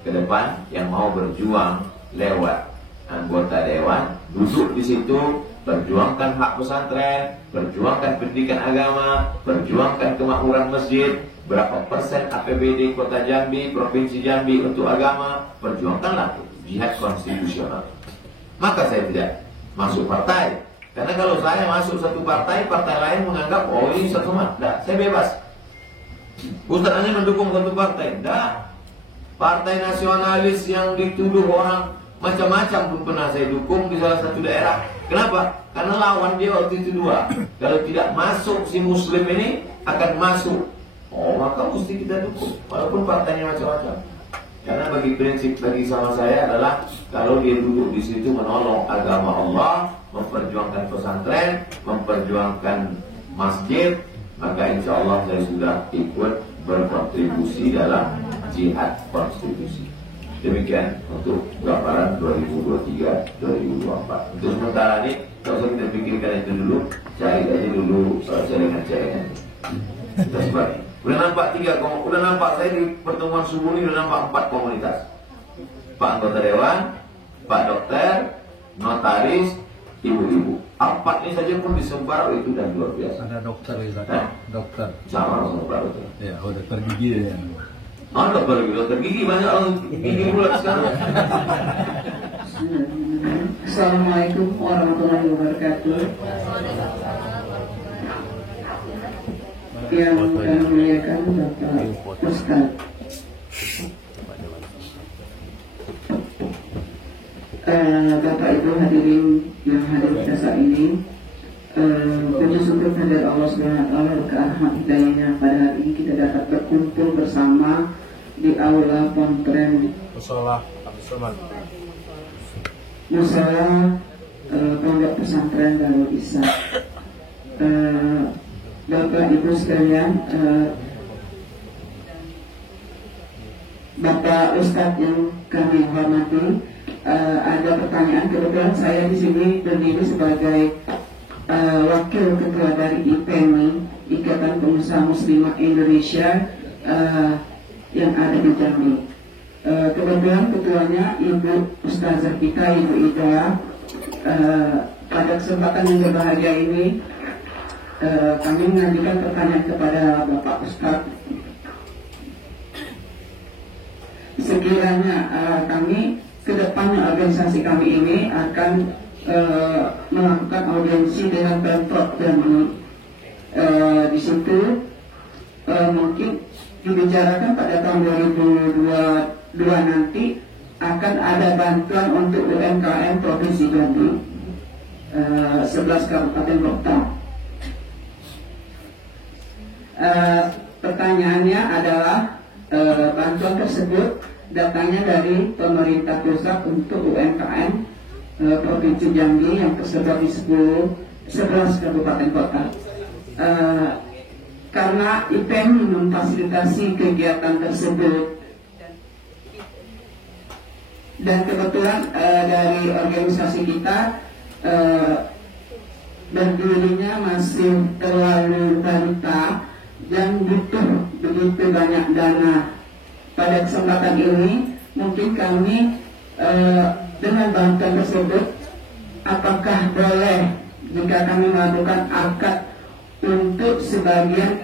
ke depan yang mau berjuang lewat anggota dewan, duduk di situ, perjuangkan hak pesantren, perjuangkan pendidikan agama, perjuangkan kemakmuran masjid, berapa persen APBD Kota Jambi, Provinsi Jambi untuk agama, perjuangkanlah jihad konstitusional. Maka saya tidak masuk partai. Karena kalau saya masuk satu partai, partai lain menganggap, oh ini satu mat. Tidak, saya bebas. Ustaz hanya mendukung satu partai. Tidak. Partai nasionalis yang dituduh orang macam-macam pun pernah saya dukung di salah satu daerah. Kenapa? Karena lawan dia waktu itu 2. Kalau tidak masuk si muslim ini, akan masuk. Oh, maka mesti kita dukung. Walaupun partainya macam-macam. Karena bagi prinsip bagi sama saya adalah kalau dia duduk di situ menolong agama Allah, memperjuangkan pesantren, memperjuangkan masjid, maka insya Allah saya sudah ikut berkontribusi dalam jihad konstitusi. Demikian untuk gambaran 2023-2024. Untuk sementara ini, kalau kita pikirkan itu dulu, cari aja dulu jaringan-jaringan. Kita sebagi. Udah nampak 3, udah nampak saya di pertemuan subuh ini udah nampak 4 komunitas. Pak anggota dewan, Pak Dokter, notaris, ibu-ibu. 4 ini saja pun disebar itu dan luar biasa. Ada dokter juga. Dokter. Sama sebar itu. Ya, dokter gigi ya. Oh, dokter gigi banyak orang gigi bulat sekarang. Assalamualaikum warahmatullahi wabarakatuh. Yang kami muliakan Bapak Ustaz. Bapak Ibu hadirin yang hadir pada saat ini, puji syukur kehadirat Allah Subhanahu wa taala berkah hidayahnya pada hari ini kita dapat berkumpul bersama di aula Pontren Musola Pondok Pesantren Darul Ihsan. Bapak Ibu sekalian, Bapak Ustadz yang kami hormati, ada pertanyaan. Kebetulan saya di sini berdiri sebagai wakil ketua dari IPMI, Ikatan Pengusaha Muslimah Indonesia, yang ada di Jambi. Kebetulan ketuanya Ibu Ustazah kita, Ibu Ida. Pada kesempatan yang berbahagia ini, kami mengajukan pertanyaan kepada Bapak Ustadz. Sekiranya kami kedepannya organisasi kami ini akan melakukan audiensi dengan Pemprov Jambi. Di situ mungkin dibicarakan pada tahun 2022 nanti akan ada bantuan untuk UMKM Provinsi Jambi, 11 kabupaten kota. Pertanyaannya adalah bantuan tersebut datangnya dari pemerintah pusat untuk UMKM Provinsi Jambi yang tersebar di 11 kabupaten kota. Karena IPMI memfasilitasi kegiatan tersebut, dan kebetulan dari organisasi kita berdirinya masih terlalu balita dan butuh begitu banyak dana. Pada kesempatan ini mungkin kami dengan bantuan tersebut, apakah boleh jika kami melakukan akad untuk sebagian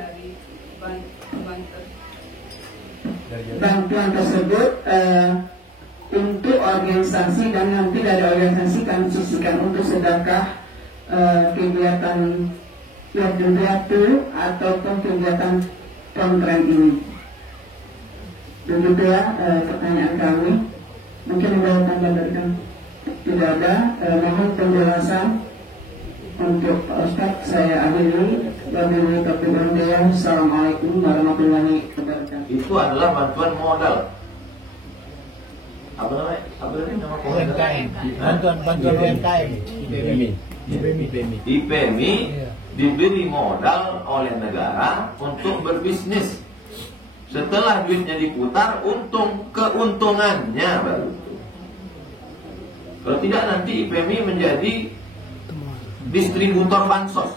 bantuan tersebut untuk organisasi, dan nanti dari organisasi kami sisihkan untuk sedekah kegiatan yatim ataupun kegiatan pontren ini. Begitulah pertanyaan kami. Mungkin ada tambah dari kami. Tidak ada. Mohon penjelasan untuk Pak Ustadz. Saya akhiri. Wabillahi taufiq wal hidayah. Assalamualaikum warahmatullahi wabarakatuh. Itu adalah bantuan modal. Apa namanya? Apa tadi nama UMKM. Bantuan UMKM. IPMI diberi modal oleh negara untuk berbisnis. Setelah duitnya diputar, keuntungannya baru. Kalau tidak, nanti IPMI menjadi distributor bansos.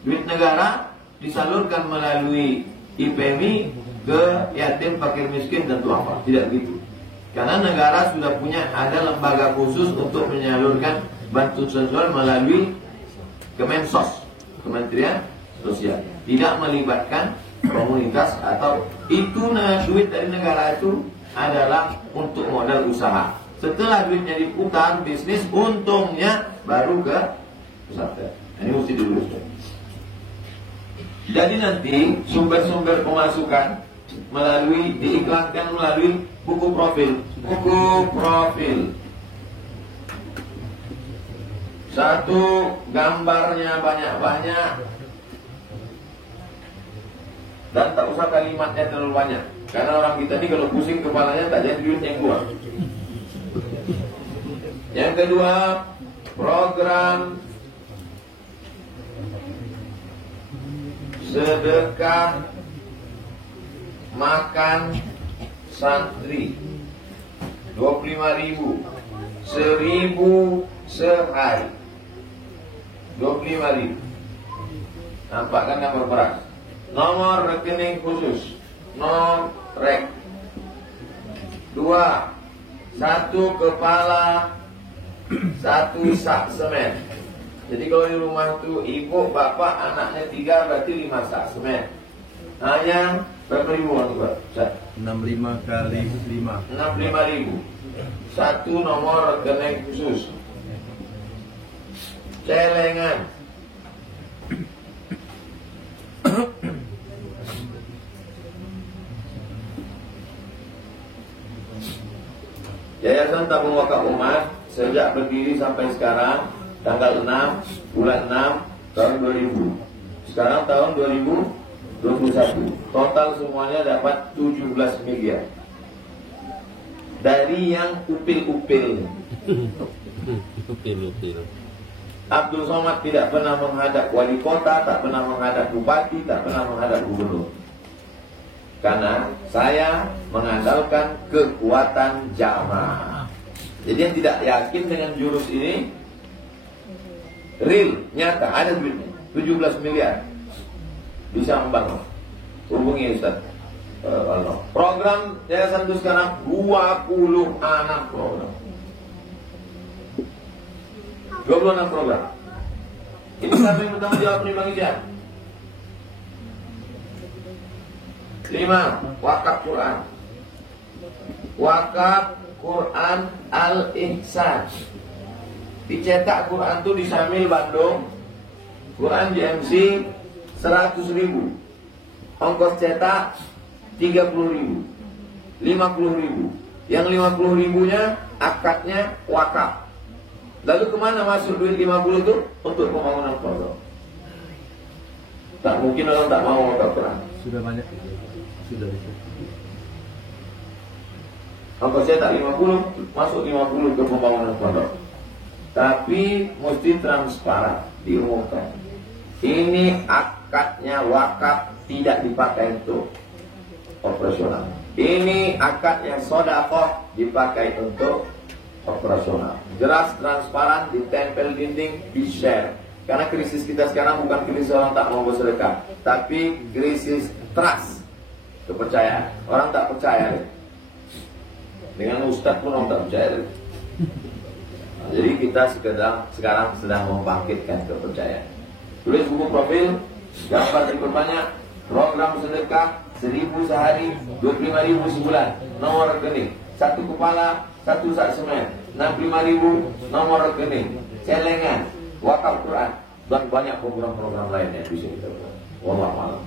Duit negara disalurkan melalui IPMI ke yatim, fakir miskin dan duafa. Tidak begitu. Karena negara sudah ada lembaga khusus untuk menyalurkan bantuan sosial melalui Kemensos, Kementerian Sosial. Tidak melibatkan komunitas atau itu. Duit dari negara itu adalah untuk modal usaha. Setelah duitnya diputar bisnis, untungnya baru ke pesantren. Ini mesti diluruskan. Jadi nanti sumber-sumber pemasukan diiklankan melalui buku profil. Buku profil. Satu, gambarnya banyak-banyak. Dan tak usah kalimatnya terlalu banyak. Karena orang kita ini kalau pusing kepalanya tak jadi duit yang keluar. Yang kedua, program sedekah makan santri 25.000, 1.000 sehari, 25.000. Nampak kan gambar beras? Nomor rekening khusus, nomor rek. 2, 1 kepala 1 sak semen. Jadi kalau di rumah itu ibu, bapak, anaknya 3 berarti 5 sak semen. Hanya berapa ribu orang tua? 65 kali 5. 65.000. 1 nomor rekening khusus. Celengan. Yayasan Tabung Wakaf Umat sejak berdiri sampai sekarang tanggal 6 bulan 6 tahun 2000. Sekarang tahun 2021. Total semuanya dapat 17 miliar. Dari yang upil-upil. Upil-upil. Abdul Somad tidak pernah menghadap wali kota, tak pernah menghadap bupati, tak pernah menghadap gubernur. Karena saya mengandalkan kekuatan jamaah. Jadi yang tidak yakin dengan jurus ini, real, nyata, ada duitnya, 17 miliar. Bisa membangun. Hubungi Ustaz. Program yayasan itu sekarang 20 anak program. 26 program. Ini siapa yang bertanggung jawab nih Bang Ijan? 5. Wakaf Quran. Wakaf Quran Al-Ihsan. Dicetak Quran itu di Samil Bandung. Quran GMC 100.000. Ongkos cetak 30.000. 50.000. Yang 50.000-nya akadnya wakaf. Lalu kemana masuk duit 50 itu? Untuk pembangunan pondok. Tak mungkin orang tak mau wakaf Quran. Sudah banyak. Sudah bisa. Ongkos cetak 50, masuk 50 ke pembangunan pondok. Tapi mesti transparan, diumumkan. Ini akadnya wakaf, tidak dipakai untuk operasional. Ini akadnya sedekah, dipakai untuk operasional. Jelas, transparan, ditempel dinding, di-share. Karena krisis kita sekarang bukan krisis orang tak mau bersedekah, tapi krisis trust, kepercayaan. Orang tak percaya deh. Dengan ustadz pun orang tak percaya deh. Nah, jadi kita sekarang sedang membangkitkan kepercayaan. Tulis buku profil, gambar berbanyak, program sedekah 1.000 sehari, 25.000 sebulan, nomor rekening, 1 kepala 1 sak semen, 65.000 nomor rekening, celengan, wakaf Quran, dan banyak program-program lainnya bisa kita buat. Wallahu a'lam.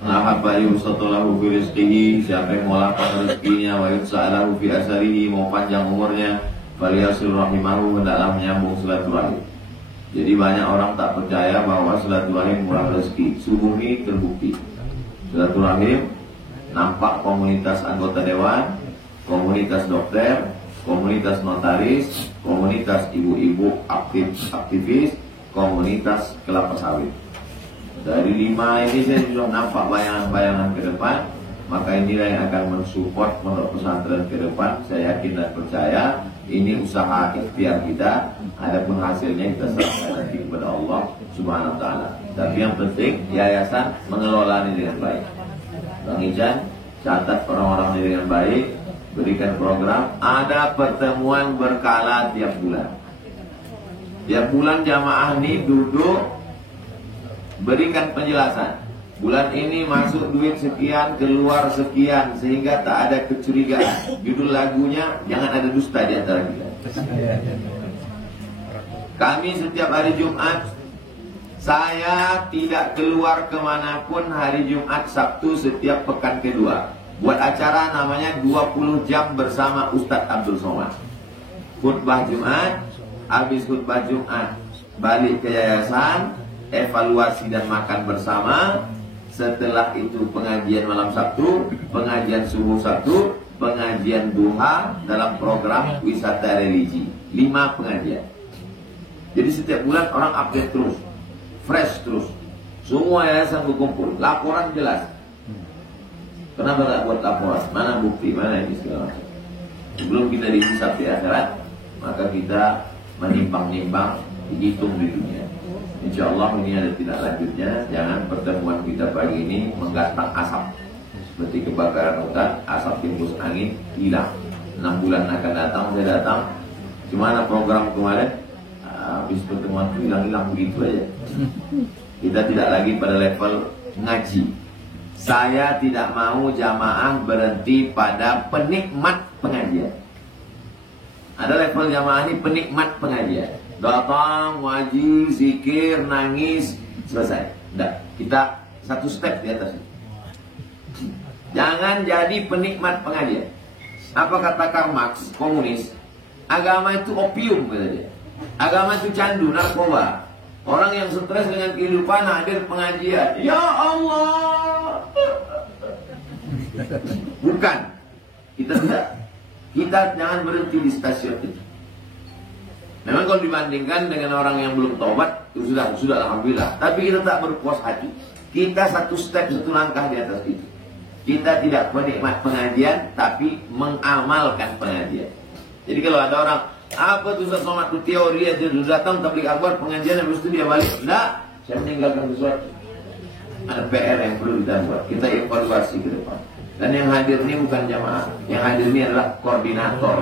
Ahabba yusatolahu fi rizqihi, siapa yang mau lapang rezekinya, wa yutsa'alahu fi asarihi, mau panjang umurnya, faliyasil rahimahu, hendaklah menyambung silaturahim. Jadi banyak orang tak percaya bahwa silaturahim murah rezeki. Sungguh ini terbukti. Silaturahim nampak komunitas anggota dewan, komunitas dokter, komunitas notaris, komunitas ibu-ibu aktivis, komunitas kelapa sawit. Dari 5 ini saya sudah nampak bayangan-bayangan ke depan. Maka inilah yang akan mensupport pondok pesantren ke depan. Saya yakin dan percaya ini usaha ikhtiar kita. Adapun hasilnya kita serahkan nanti kepada Allah Subhanahu wa taala. Tapi yang penting yayasan mengelola ini dengan baik. Bang Ijan, catat orang-orang ini dengan baik, berikan program. Ada pertemuan berkala tiap bulan. Tiap bulan jamaah ini duduk, berikan penjelasan. Bulan ini masuk duit sekian, keluar sekian, sehingga tak ada kecurigaan. Judul lagunya, jangan ada dusta di antara kita. Kami setiap hari Jumat, saya tidak keluar kemanapun hari Jumat, Sabtu setiap pekan kedua. Buat acara namanya 20 jam bersama Ustadz Abdul Somad. Khutbah Jumat, habis khutbah Jumat, balik ke yayasan, evaluasi dan makan bersama. Setelah itu pengajian malam Sabtu, pengajian subuh Sabtu, pengajian duha dalam program wisata religi. 5 pengajian. Jadi setiap bulan orang update terus, fresh terus. Semua yayasan berkumpul, laporan jelas. Kenapa tak buat laporan? Mana bukti, mana ini segala macam. Sebelum kita dihisab di akhirat, maka kita menimbang-nimbang, dihitung di dunia. Insya Allah ini ada tidak lanjutnya. Jangan pertemuan kita pagi ini menggatang asap seperti kebakaran hutan, asap timbus angin hilang. 6 bulan akan datang saya datang. Gimana program kemarin? Habis pertemuan itu hilang-hilang begitu aja. Kita tidak lagi pada level ngaji. Saya tidak mau jamaah berhenti pada penikmat pengajian. Ada level jamaah ini penikmat pengajian. Datang, ngaji, zikir, nangis, selesai. Tidak, kita satu step di atas. Jangan jadi penikmat pengajian. Apa kata Karl Marx, komunis? Agama itu opium, kata dia. Agama itu candu, narkoba. Orang yang stres dengan kehidupan hadir pengajian. Ya Allah. Bukan. Kita tidak. Kita jangan berhenti di stasiun itu. Memang kalau dibandingkan dengan orang yang belum taubat, itu sudah alhamdulillah. Tapi kita tak berpuas hati. Kita satu step, satu langkah di atas itu. Kita tidak penikmat pengajian, tapi mengamalkan pengajian. Jadi kalau ada orang, apa tuh Ustaz Somad itu teori aja, sudah datang tabligh akbar pengajian, habis itu dia balik. Enggak, saya meninggalkan sesuatu. Ada PR yang perlu kita buat. Kita evaluasi ke depan. Dan yang hadir ini bukan jamaah. Yang hadir ini adalah koordinator.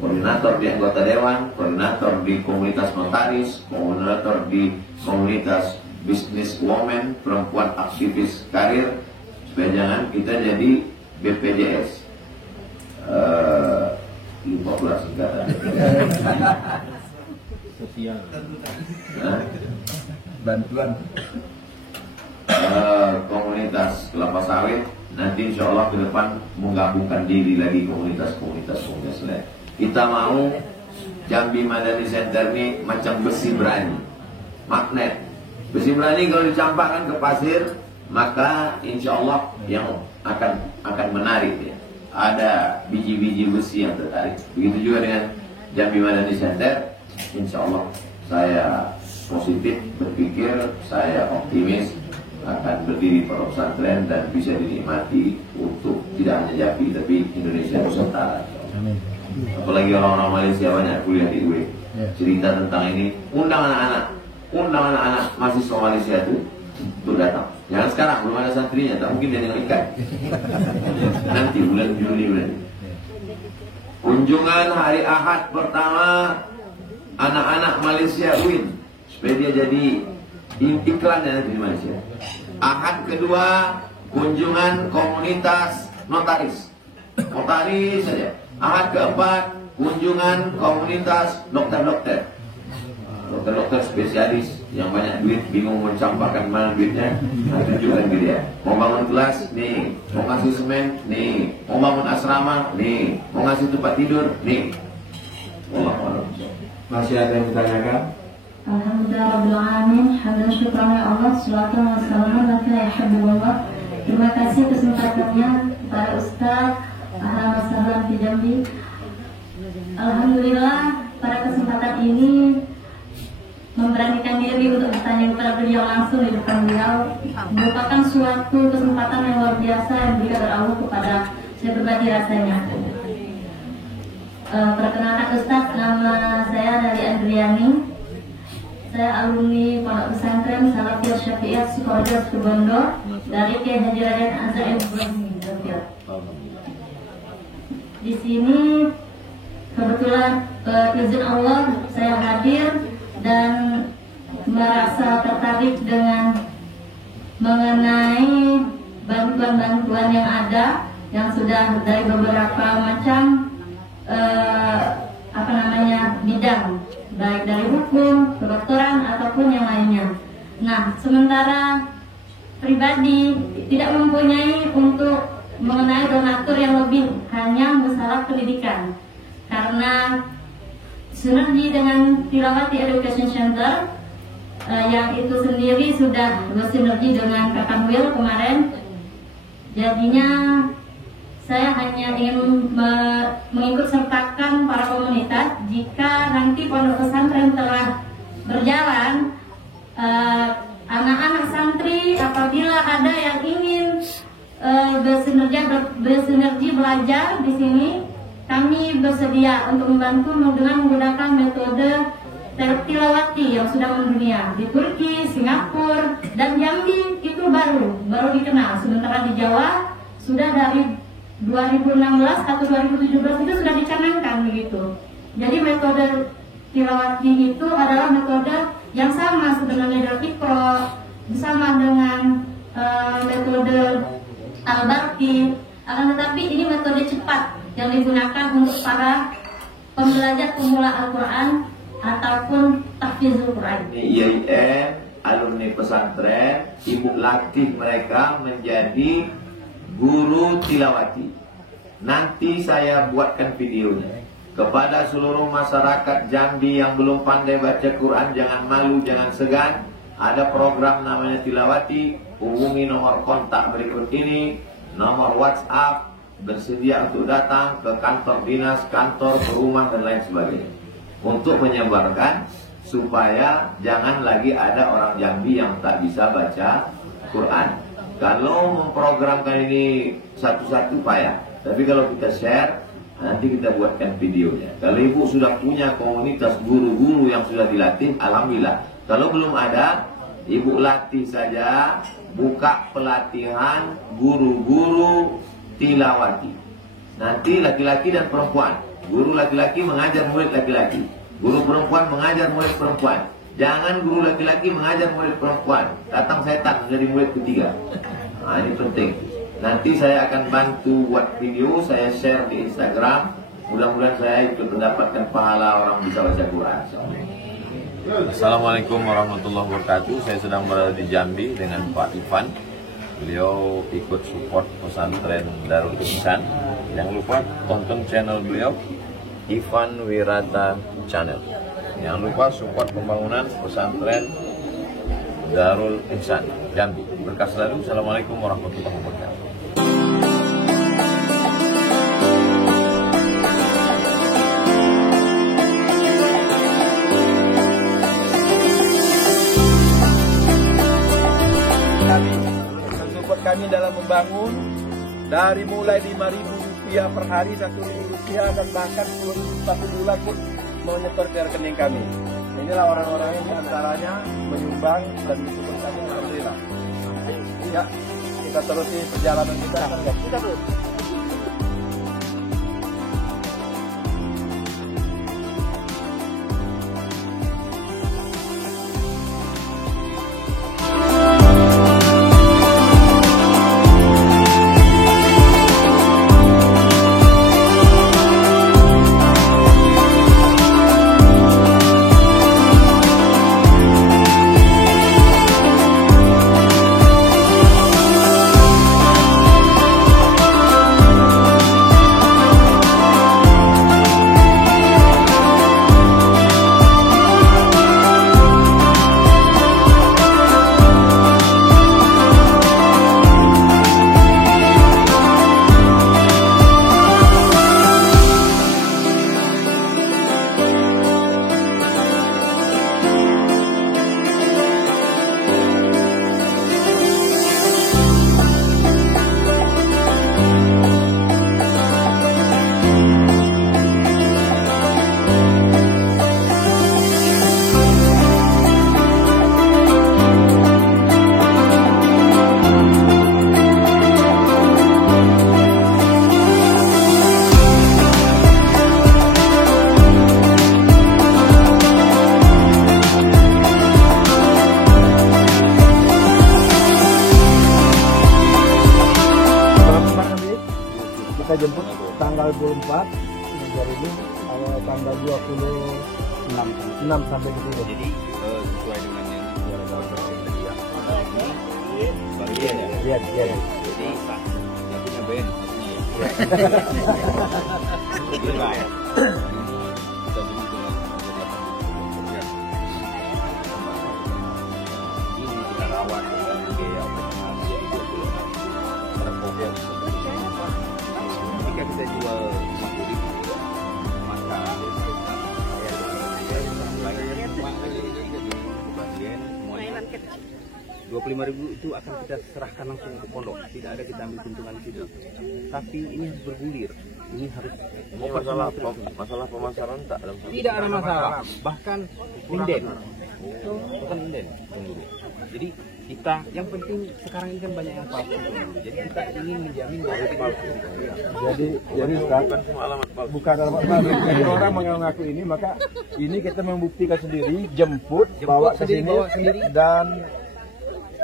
Koordinator di anggota dewan, koordinator di komunitas notaris, koordinator di komunitas bisnis woman, perempuan aktivis karir. Supaya jangan kita jadi BPJS. Lupa pula singkatan. Sosial. Bantuan. Komunitas kelapa sawit. Nanti insya Allah ke depan menggabungkan diri lagi komunitas lain. Kita mau Jambi Madani Center ini macam besi berani, magnet. Besi berani kalau dicampakkan ke pasir, maka insya Allah yang akan menarik ya. Ada biji-biji besi yang tertarik. Begitu juga dengan Jambi Madani Center. Insya Allah saya positif berpikir, saya optimis akan berdiri pondok pesantren dan bisa dinikmati untuk tidak hanya Jambi tapi Indonesia Nusantara. Apalagi orang-orang Malaysia banyak kuliah di UE. Cerita tentang ini, undang anak-anak mahasiswa Malaysia itu untuk datang. Jangan sekarang, belum ada santrinya, tak mungkin dia dengan ikan. Nanti bulan Juni bulan. Kunjungan hari Ahad pertama anak-anak Malaysia UIN supaya dia jadi iklan nanti di Malaysia. Ahad kedua kunjungan komunitas notaris saja. Ahad keempat kunjungan komunitas dokter spesialis yang banyak duit, bingung mencampakkan mana duitnya, tunjukkan ke dia. Mau bangun kelas, nih. Mau kasih semen, nih. Mau bangun asrama, nih. Mau ngasih tempat tidur, nih. Wallahu a'lam. Masih ada yang ditanyakan? Alhamdulillahirrahmanirrahim. Hamdan syukran ya Allah. Salatu wassalamu ala ya Habibullah. Terima kasih kesempatannya para ustaz. Alhamdulillah di Jambi. Alhamdulillah pada kesempatan ini memberanikan diri untuk bertanya kepada beliau langsung di depan beliau merupakan suatu kesempatan yang luar biasa yang diberikan oleh Allah kepada saya pribadi rasanya. Perkenalkan Ustaz, nama saya dari Adriani. Saya alumni Pondok Pesantren Salafiyah Syafi'iyah Sukoharjo Situbondo dari Kiai Haji Raden Azhar Ibrahim. Di sini kebetulan izin Allah saya hadir dan merasa tertarik dengan mengenai bantuan-bantuan yang ada yang sudah dari beberapa macam bidang, baik dari hukum, kedokteran ataupun yang lainnya. Nah, sementara pribadi tidak mempunyai untuk mengenai donatur yang lebih, hanya masalah pendidikan. Karena sinergi dengan Tilawati Education Center yang itu sendiri sudah bersinergi dengan Kakak Will kemarin. Jadinya saya hanya ingin mengikut sertakan para komunitas jika nanti pondok pesantren telah berjalan, anak-anak santri apabila ada yang ingin bersinergi belajar di sini, kami bersedia untuk membantu dengan menggunakan metode Tilawati yang sudah mendunia di Turki, Singapura, dan Jambi itu baru dikenal. Sementara di Jawa sudah dari 2016 atau 2017 itu sudah dicanangkan begitu. Jadi metode tilawati itu adalah metode yang sama sebenarnya dengan Iqra, sama dengan metode Al-Baqi, akan tetapi ini metode cepat yang digunakan untuk para pembelajar pemula Al-Quran ataupun tahfizul Quran. IAIN, alumni pesantren, ibu latih mereka menjadi guru tilawati. Nanti saya buatkan videonya. Kepada seluruh masyarakat Jambi yang belum pandai baca Quran, jangan malu, jangan segan. Ada program namanya tilawati. Hubungi nomor kontak berikut ini, nomor WhatsApp, bersedia untuk datang ke kantor dinas, kantor, rumah dan lain sebagainya, untuk menyebarkan supaya jangan lagi ada orang Jambi yang tak bisa baca Quran. Kalau memprogramkan ini satu-satu payah, tapi kalau kita share, nanti kita buatkan videonya. Kalau ibu sudah punya komunitas guru-guru yang sudah dilatih, alhamdulillah. Kalau belum ada, ibu latih saja, buka pelatihan guru-guru tilawati. Nanti laki-laki dan perempuan. Guru laki-laki mengajar murid laki-laki, guru perempuan mengajar murid perempuan. Jangan guru laki-laki mengajar murid perempuan, datang setan menjadi murid ketiga. Nah, ini penting. Nanti saya akan bantu buat video, saya share di Instagram. Mudah-mudahan saya ikut mendapatkan pahala orang bisa baca Quran. Assalamualaikum warahmatullahi wabarakatuh. Saya sedang berada di Jambi dengan Pak Ivan. Beliau ikut support pesantren Darul Ihsan. Jangan lupa tonton channel beliau, Ivan Wirata Channel. Jangan lupa support pembangunan pesantren Darul Ihsan Jambi. Berkah selalu. Assalamualaikum warahmatullahi wabarakatuh. Kami dalam membangun dari mulai Rp5.000 per hari, Rp1.000 dan bahkan 10.000 bulan pun menyetor ke rekening kami. Inilah orang-orang yang diantaranya menyumbang dan disupport kami, alhamdulillah. Ya, kita terusi perjalanan kita. Kita terus. Kita jemput tanggal 24 Januari tanggal 26 sampai 20. Jadi sesuai dengan yang juara tahun tadi ya. Ini bagian ya. Iya. Jadi nanti nyobain maksudnya ya. Jadi lah ya. Kita beli dengan harga 80.000 ini kita rawat dan biaya operasi jadi 20 hari. Terkopian jika kita jual 50.000 maka saya bagian semuanya 25.000 itu akan kita serahkan langsung ke pondok, tidak ada kita ambil keuntungan di situ. Tapi ini harus bergulir, ini harus masalah pemasaran tak dalam tidak ada masalah, bahkan inden, bukan inden. Jadi kita yang penting sekarang ini kan banyak yang palsu, jadi kita ingin menjamin bahwa palsu. Jadi bukan alamat palsu. Jadi orang mengaku ini, maka ini kita membuktikan sendiri, jemput bawa ke sini dan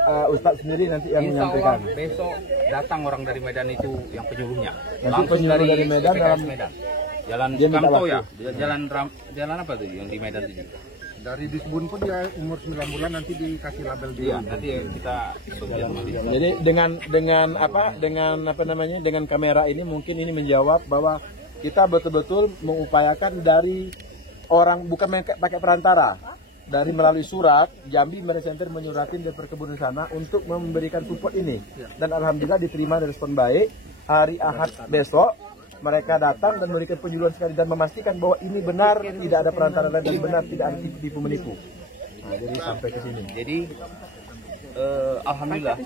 Ustadz sendiri nanti yang menyampaikan. Besok datang orang dari Medan itu yang penyuluhnya. Nanti penyuluh dari Medan dalam Jalan Kamto ya, jalan apa tuh yang di Medan itu? Dari Disbun pun dia umur 9 bulan nanti dikasih label dia. Nanti kita jadi dengan kamera ini mungkin ini menjawab bahwa kita betul-betul mengupayakan dari orang, bukan pakai perantara. Dari melalui surat, Jambi Marine Center menyuratin dari perkebunan sana untuk memberikan support ini. Dan alhamdulillah diterima dan respon baik. Hari Ahad besok mereka datang dan memberikan penyuluhan sekali dan memastikan bahwa ini benar, tidak ada perantara dan benar, tidak ada tipu menipu. Nah, jadi sampai ke sini. Jadi alhamdulillah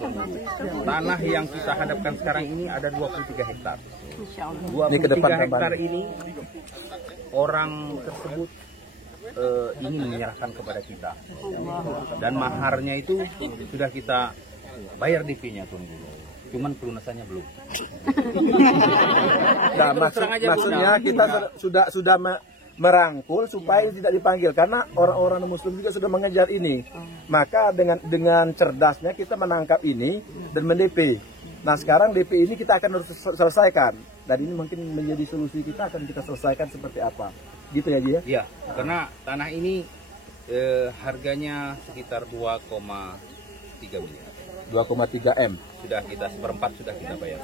tanah yang kita hadapkan sekarang ini ada 23 hektar. 23 hektar ini orang tersebut ingin menyerahkan kepada kita, dan maharnya itu sudah kita bayar DP-nya Tuan Guru, cuman pelunasannya belum. Nah, maksudnya kita sudah merangkul supaya tidak dipanggil, karena orang-orang Muslim juga sudah mengejar ini. Maka dengan cerdasnya kita menangkap ini dan mendp. Nah, sekarang DP ini kita akan harus selesaikan, dan ini mungkin menjadi solusi kita, akan kita selesaikan seperti apa. Gitu ya, Ji ya? Iya, karena tanah ini harganya sekitar 2,3 miliar. 2,3 M. Sudah kita seperempat sudah kita bayar.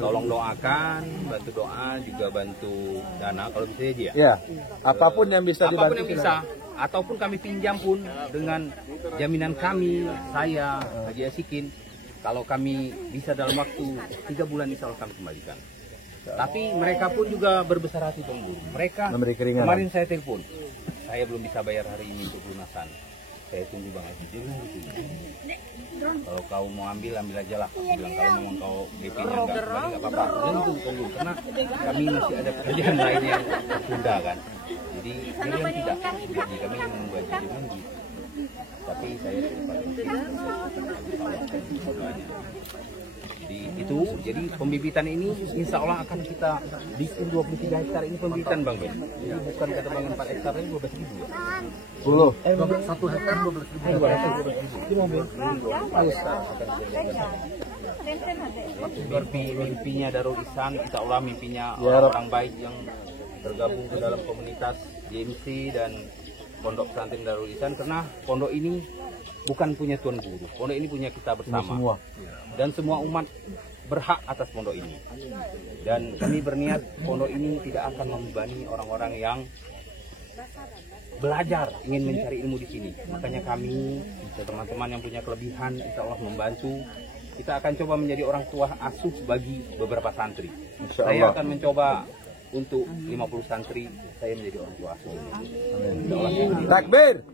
Tolong doakan, bantu doa, juga bantu dana kalau bisa aja ya. Iya. Apapun yang bisa dibantu. Apapun yang bisa, ataupun kami pinjam pun dengan jaminan kami, saya, Haji Asikin, kalau kami bisa dalam waktu 3 bulan insya Allah kami kembalikan. Tapi mereka pun juga berbesar hati Tuan Guru. Mereka kemarin saya telepon, saya belum bisa bayar hari ini untuk pelunasan. Saya tunggu Bang Haji. Dia bilang gitu. Kalau kau mau ambil aja lah. Aku bilang kalau memang kau DP-nya nggak apa-apa. Dan itu Tuan Guru, karena kami masih ada pekerjaan lain yang tertunda kan. Jadi dia yang tidak. Jadi kami yang menunggu aja dia bilang gitu. Tapi saya jadi pembibitan ini insya Allah akan kita bikin 23 hektar ini pembibitan Bang Ben. Jadi bukan kata Bang 4 hektar ini 12.000 ya. 1 hektar 12.000. Itu mobil. Mimpinya Darul Ihsan, insya Allah mimpinya orang-orang baik yang bergabung ke dalam komunitas JMC dan Pondok Pesantren Darul Ihsan, karena pondok ini bukan punya Tuan Guru, pondok ini punya kita bersama. Dan semua umat berhak atas pondok ini. Dan kami berniat pondok ini tidak akan membebani orang-orang yang belajar, ingin mencari ilmu di sini. Makanya kami, teman-teman yang punya kelebihan, insya Allah membantu. Kita akan coba menjadi orang tua asuh bagi beberapa santri. Saya akan mencoba untuk 50 santri, saya menjadi orang tua asuh. Takbir.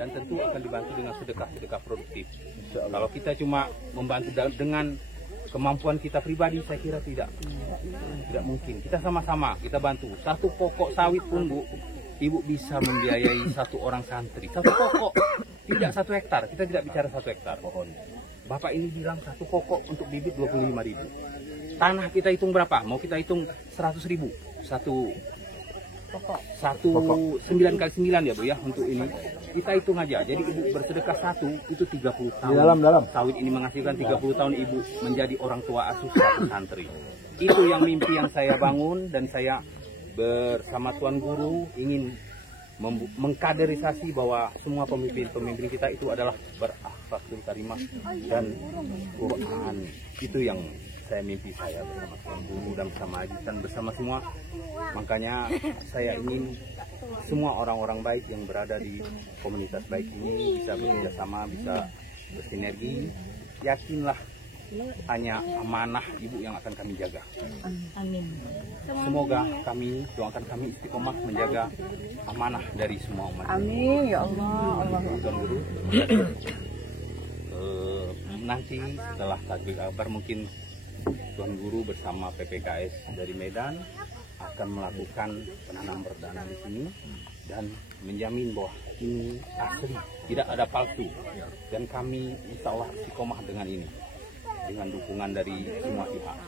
Dan tentu akan dibantu dengan sedekah-sedekah produktif. Kalau kita cuma membantu dengan kemampuan kita pribadi, saya kira tidak mungkin. Kita sama-sama kita bantu. 1 pokok sawit pun Bu, Ibu bisa membiayai 1 orang santri. 1 pokok, tidak 1 hektar. Kita tidak bicara 1 hektar pohon. Bapak ini bilang 1 pokok untuk bibit 25.000. Tanah kita hitung berapa? Mau kita hitung 100.000 satu 9 kali 9 ya Bu ya untuk ini. Kita hitung aja. Jadi Ibu bersedekah 1 itu 30 tahun. Dalam. Sawit ini menghasilkan 30 tahun Ibu menjadi orang tua asuh 1 santri. Itu yang mimpi yang saya bangun, dan saya bersama Tuan Guru ingin mengkaderisasi bahwa semua pemimpin kita itu adalah berakhlakul karimah dan Quran. Itu yang saya mimpi saya bersama Tuan Guru dan bersama Haji dan bersama semua. Makanya saya ingin semua orang-orang baik yang berada di komunitas baik ini bisa bekerja sama, bisa bersinergi. Yakinlah hanya amanah Ibu yang akan kami jaga. Amin. semoga kami, doakan kami istiqomah menjaga amanah dari semua umat. Amin ya Allah. Tuan Guru, nanti setelah takbir akbar mungkin Tuan Guru bersama PPKS dari Medan akan melakukan penanam perdana di sini dan menjamin bahwa ini asli, tidak ada palsu, dan kami insya Allah istiqomah dengan ini, dengan dukungan dari semua pihak.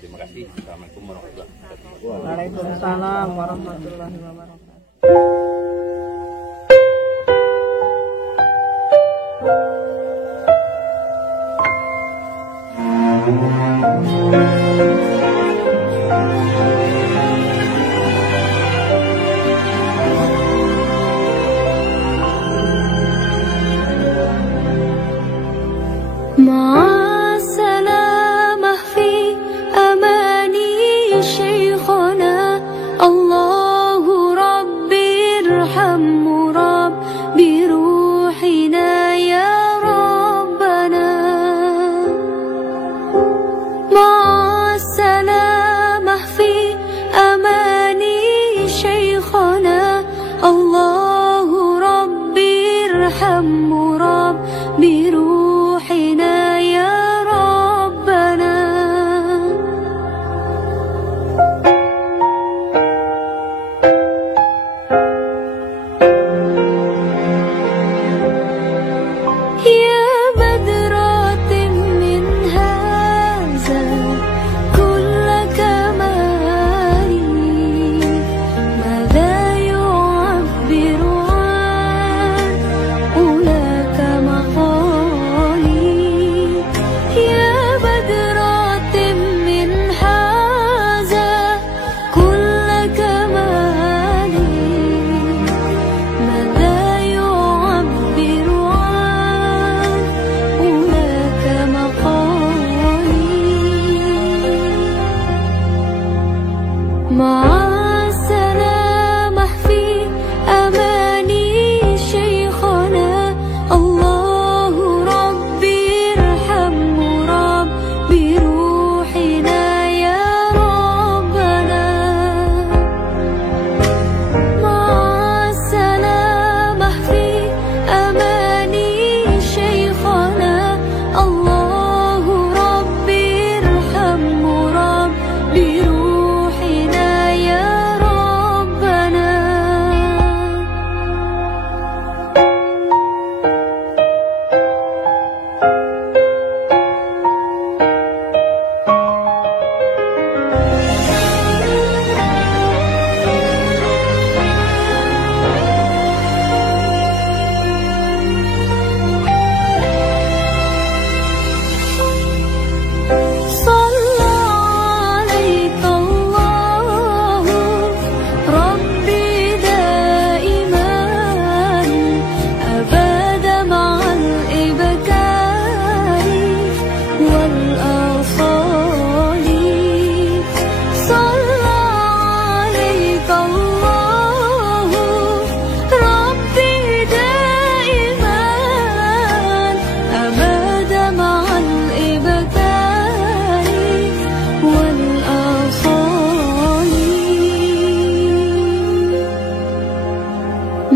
Terima kasih. Assalamualaikum warahmatullahi wabarakatuh. Waalaikumsalam warahmatullahi wabarakatuh.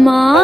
Ma